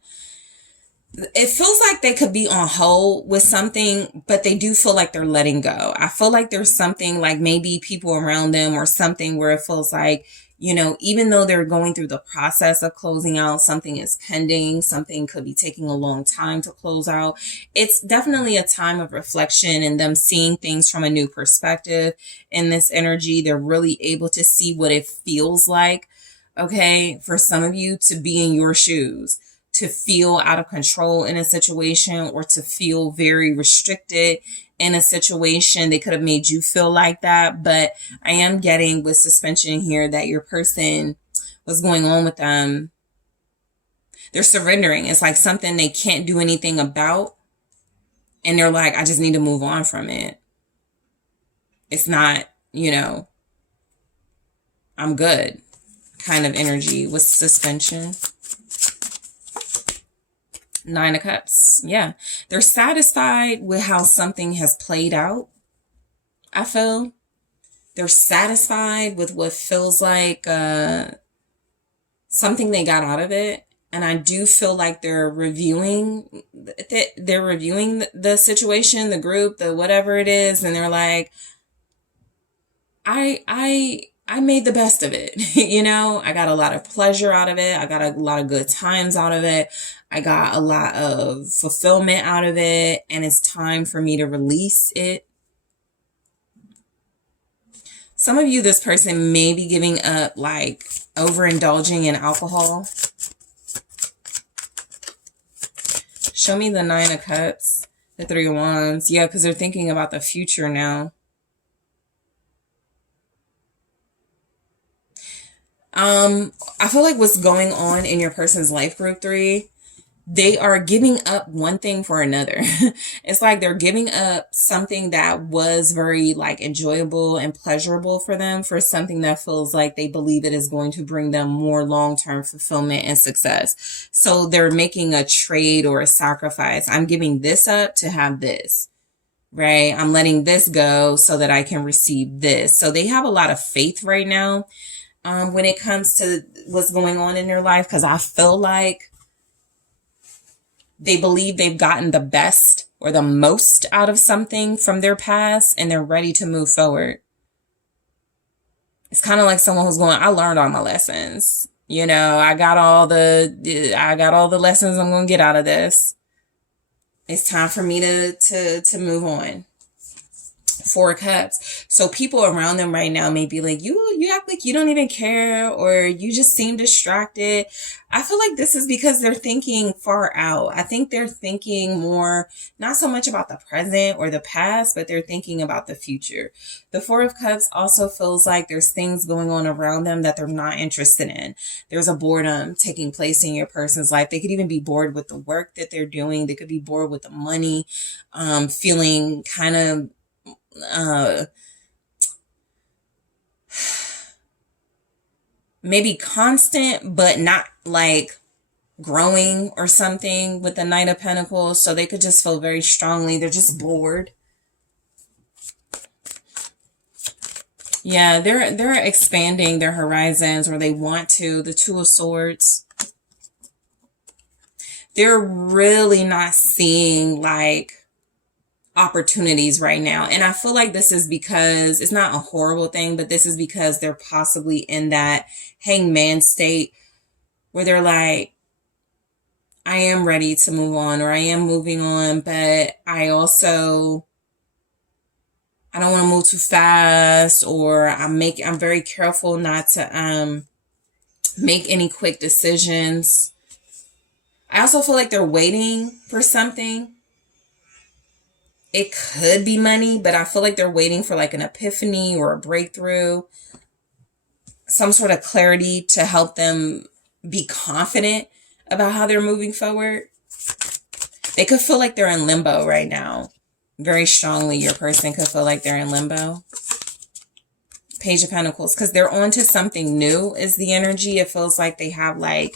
It feels like they could be on hold with something, but they do feel like they're letting go. I feel like there's something, like maybe people around them or something, where it feels like, you know, even though they're going through the process of closing out, something is pending, something could be taking a long time to close out. It's definitely a time of reflection and them seeing things from a new perspective. In this energy, they're really able to see what it feels like, okay, for some of you to be in your shoes, to feel out of control in a situation, or to feel very restricted in a situation. They could have made you feel like that, but I am getting with suspension here that your person, what's going on with them, they're surrendering. It's like something they can't do anything about, and they're like, I just need to move on from it. It's not, you know, I'm good kind of energy with suspension. 9 of Cups. Yeah. They're satisfied with how something has played out. I feel they're satisfied with what feels like something they got out of it. And I do feel like they're reviewing the situation, the group, the whatever it is. And they're like, I made the best of it. You know, I got a lot of pleasure out of it. I got a lot of good times out of it. I got a lot of fulfillment out of it. And it's time for me to release it. Some of you, this person may be giving up, like overindulging in alcohol. Show me the 9 of Cups, the 3 of Wands. Yeah, because they're thinking about the future now. I feel like what's going on in your person's life, group 3, they are giving up one thing for another. It's like they're giving up something that was very like enjoyable and pleasurable for them for something that feels like they believe it is going to bring them more long-term fulfillment and success. So they're making a trade or a sacrifice. I'm giving this up to have this, right? I'm letting this go so that I can receive this. So they have a lot of faith right now when it comes to what's going on in their life, because I feel like they believe they've gotten the best or the most out of something from their past, and they're ready to move forward. It's kind of like someone who's going, I learned all my lessons. You know, I got all the lessons I'm going to get out of this. It's time for me to move on. 4 of Cups. So people around them right now may be like, you act like you don't even care, or you just seem distracted. I feel like this is because they're thinking far out. I think they're thinking more, not so much about the present or the past, but they're thinking about the future. The 4 of Cups also feels like there's things going on around them that they're not interested in. There's a boredom taking place in your person's life. They could even be bored with the work that they're doing. They could be bored with the money, feeling kind of maybe constant, but not like growing or something with the Knight of Pentacles. So they could just feel very strongly they're just bored. Yeah, they're expanding their horizons, or they want to. The 2 of Swords. They're really not seeing like opportunities right now. And I feel like this is because it's not a horrible thing, but this is because they're possibly in that hangman state where they're like, I am ready to move on, or I am moving on, but I don't want to move too fast, or I'm very careful not to make any quick decisions. I also feel like they're waiting for something. It could be money, but I feel like they're waiting for like an epiphany or a breakthrough, some sort of clarity to help them be confident about how they're moving forward. They could feel like they're in limbo right now. Very strongly, your person could feel like they're in limbo. Page of Pentacles, because they're on to something new is the energy. It feels like they have like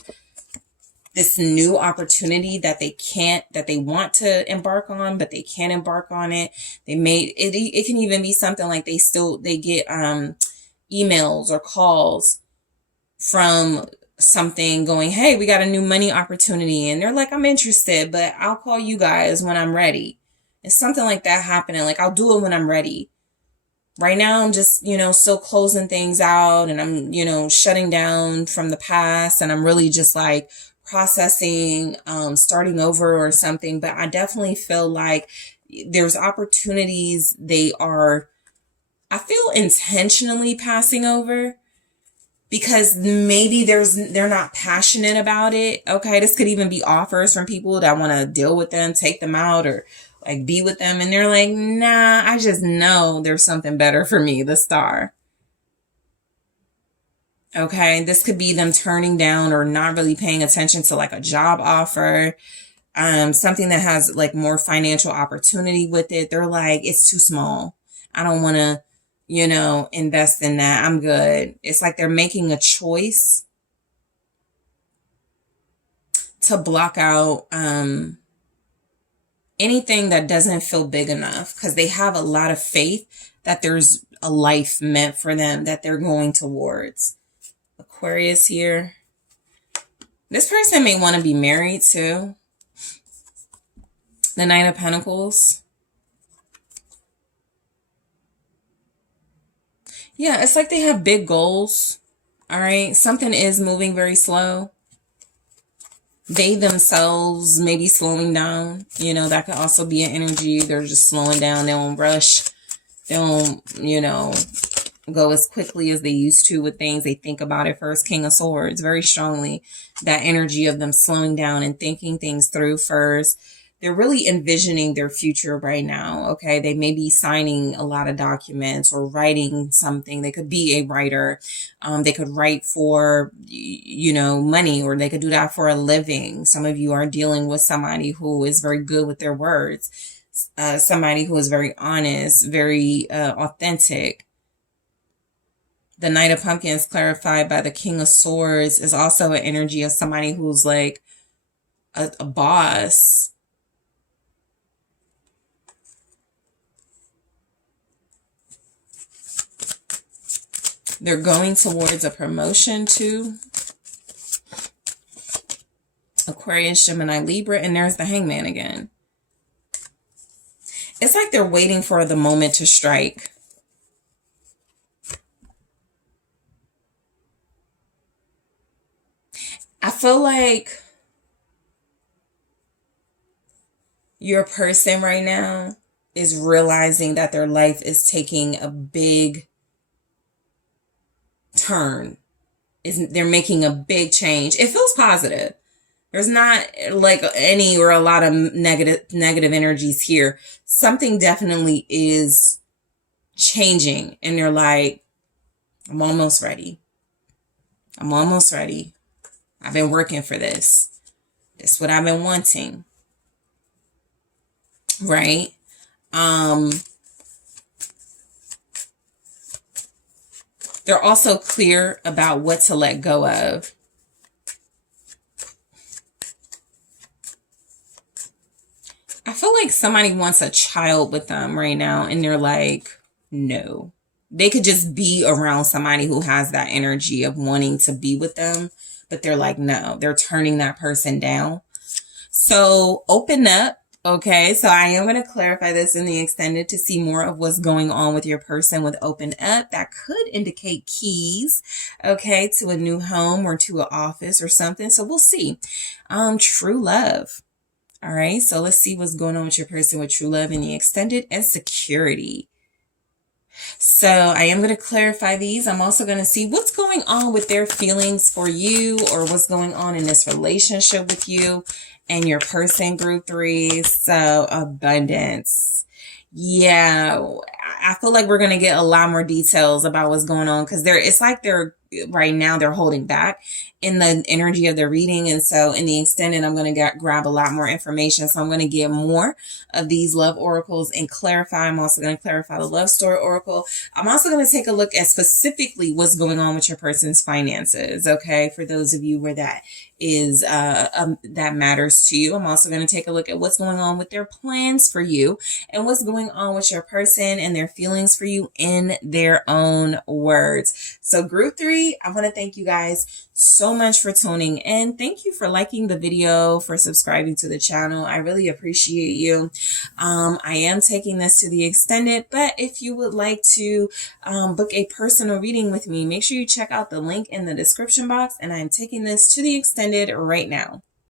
this new opportunity that they want to embark on, but they can't embark on it. It can even be something like they get emails or calls from something going, hey, we got a new money opportunity. And they're like, I'm interested, but I'll call you guys when I'm ready. It's something like that happening. Like, I'll do it when I'm ready. Right now, I'm just, still closing things out, and I'm, shutting down from the past, and I'm really just like processing, starting over or something. But I definitely feel like there's opportunities I feel intentionally passing over, because maybe they're not passionate about it. Okay, this could even be offers from people that want to deal with them, take them out, or like be with them, and they're like, nah, I just know there's something better for me, the Star. Okay, this could be them turning down or not really paying attention to like a job offer, something that has like more financial opportunity with it. They're like, it's too small. I don't want to, invest in that. I'm good. It's like they're making a choice to block out anything that doesn't feel big enough, because they have a lot of faith that there's a life meant for them that they're going towards. Aquarius here. This person may want to be married too. The Knight of Pentacles. Yeah, it's like they have big goals. All right. Something is moving very slow. They themselves may be slowing down. That could also be an energy. They're just slowing down. They don't rush. They don't, go as quickly as they used to with things. They think about it first. King of Swords, very strongly. That energy of them slowing down and thinking things through first. They're really envisioning their future right now. Okay. They may be signing a lot of documents or writing something. They could be a writer. They could write for, money, or they could do that for a living. Some of you are dealing with somebody who is very good with their words. Somebody who is very honest, very authentic. The Knight of Pumpkins, clarified by the King of Swords, is also an energy of somebody who's like a boss. They're going towards a promotion too. Aquarius, Gemini, Libra, and there's the Hangman again. It's like they're waiting for the moment to strike. I feel like your person right now is realizing that their life is taking a big turn. They're making a big change. It feels positive. There's not like any or a lot of negative energies here. Something definitely is changing, and they're like, I'm almost ready. I'm almost ready. I've been working for this. This is what I've been wanting. Right? They're also clear about what to let go of. I feel like somebody wants a child with them right now, and they're like, no. They could just be around somebody who has that energy of wanting to be with them, but they're like, no. They're turning that person down. So open up. Okay, so I am going to clarify this in the extended to see more of what's going on with your person with open up. That could indicate keys, okay, to a new home or to an office or something. So we'll see. True love. All right, so let's see what's going on with your person with true love in the extended and security. So I am going to clarify these. I'm also going to see what's going on with their feelings for you, or what's going on in this relationship with you and your person, group 3. So abundance. Yeah, I feel like we're gonna get a lot more details about what's going on, because it's like they're right now they're holding back in the energy of the reading, and so in the extended, I'm gonna grab a lot more information. So I'm gonna get more of these love oracles and clarify. I'm also gonna clarify the love story oracle. I'm also gonna take a look at specifically what's going on with your person's finances. Okay, for those of you where that is that matters to you. I'm also going to take a look at what's going on with their plans for you and what's going on with your person and their feelings for you in their own words. So group 3, I want to thank you guys so much for tuning in. Thank you for liking the video, for subscribing to the channel. I really appreciate you. I am taking this to the extended, but if you would like to book a personal reading with me, make sure you check out the link in the description box, and I'm taking this to the extended right now.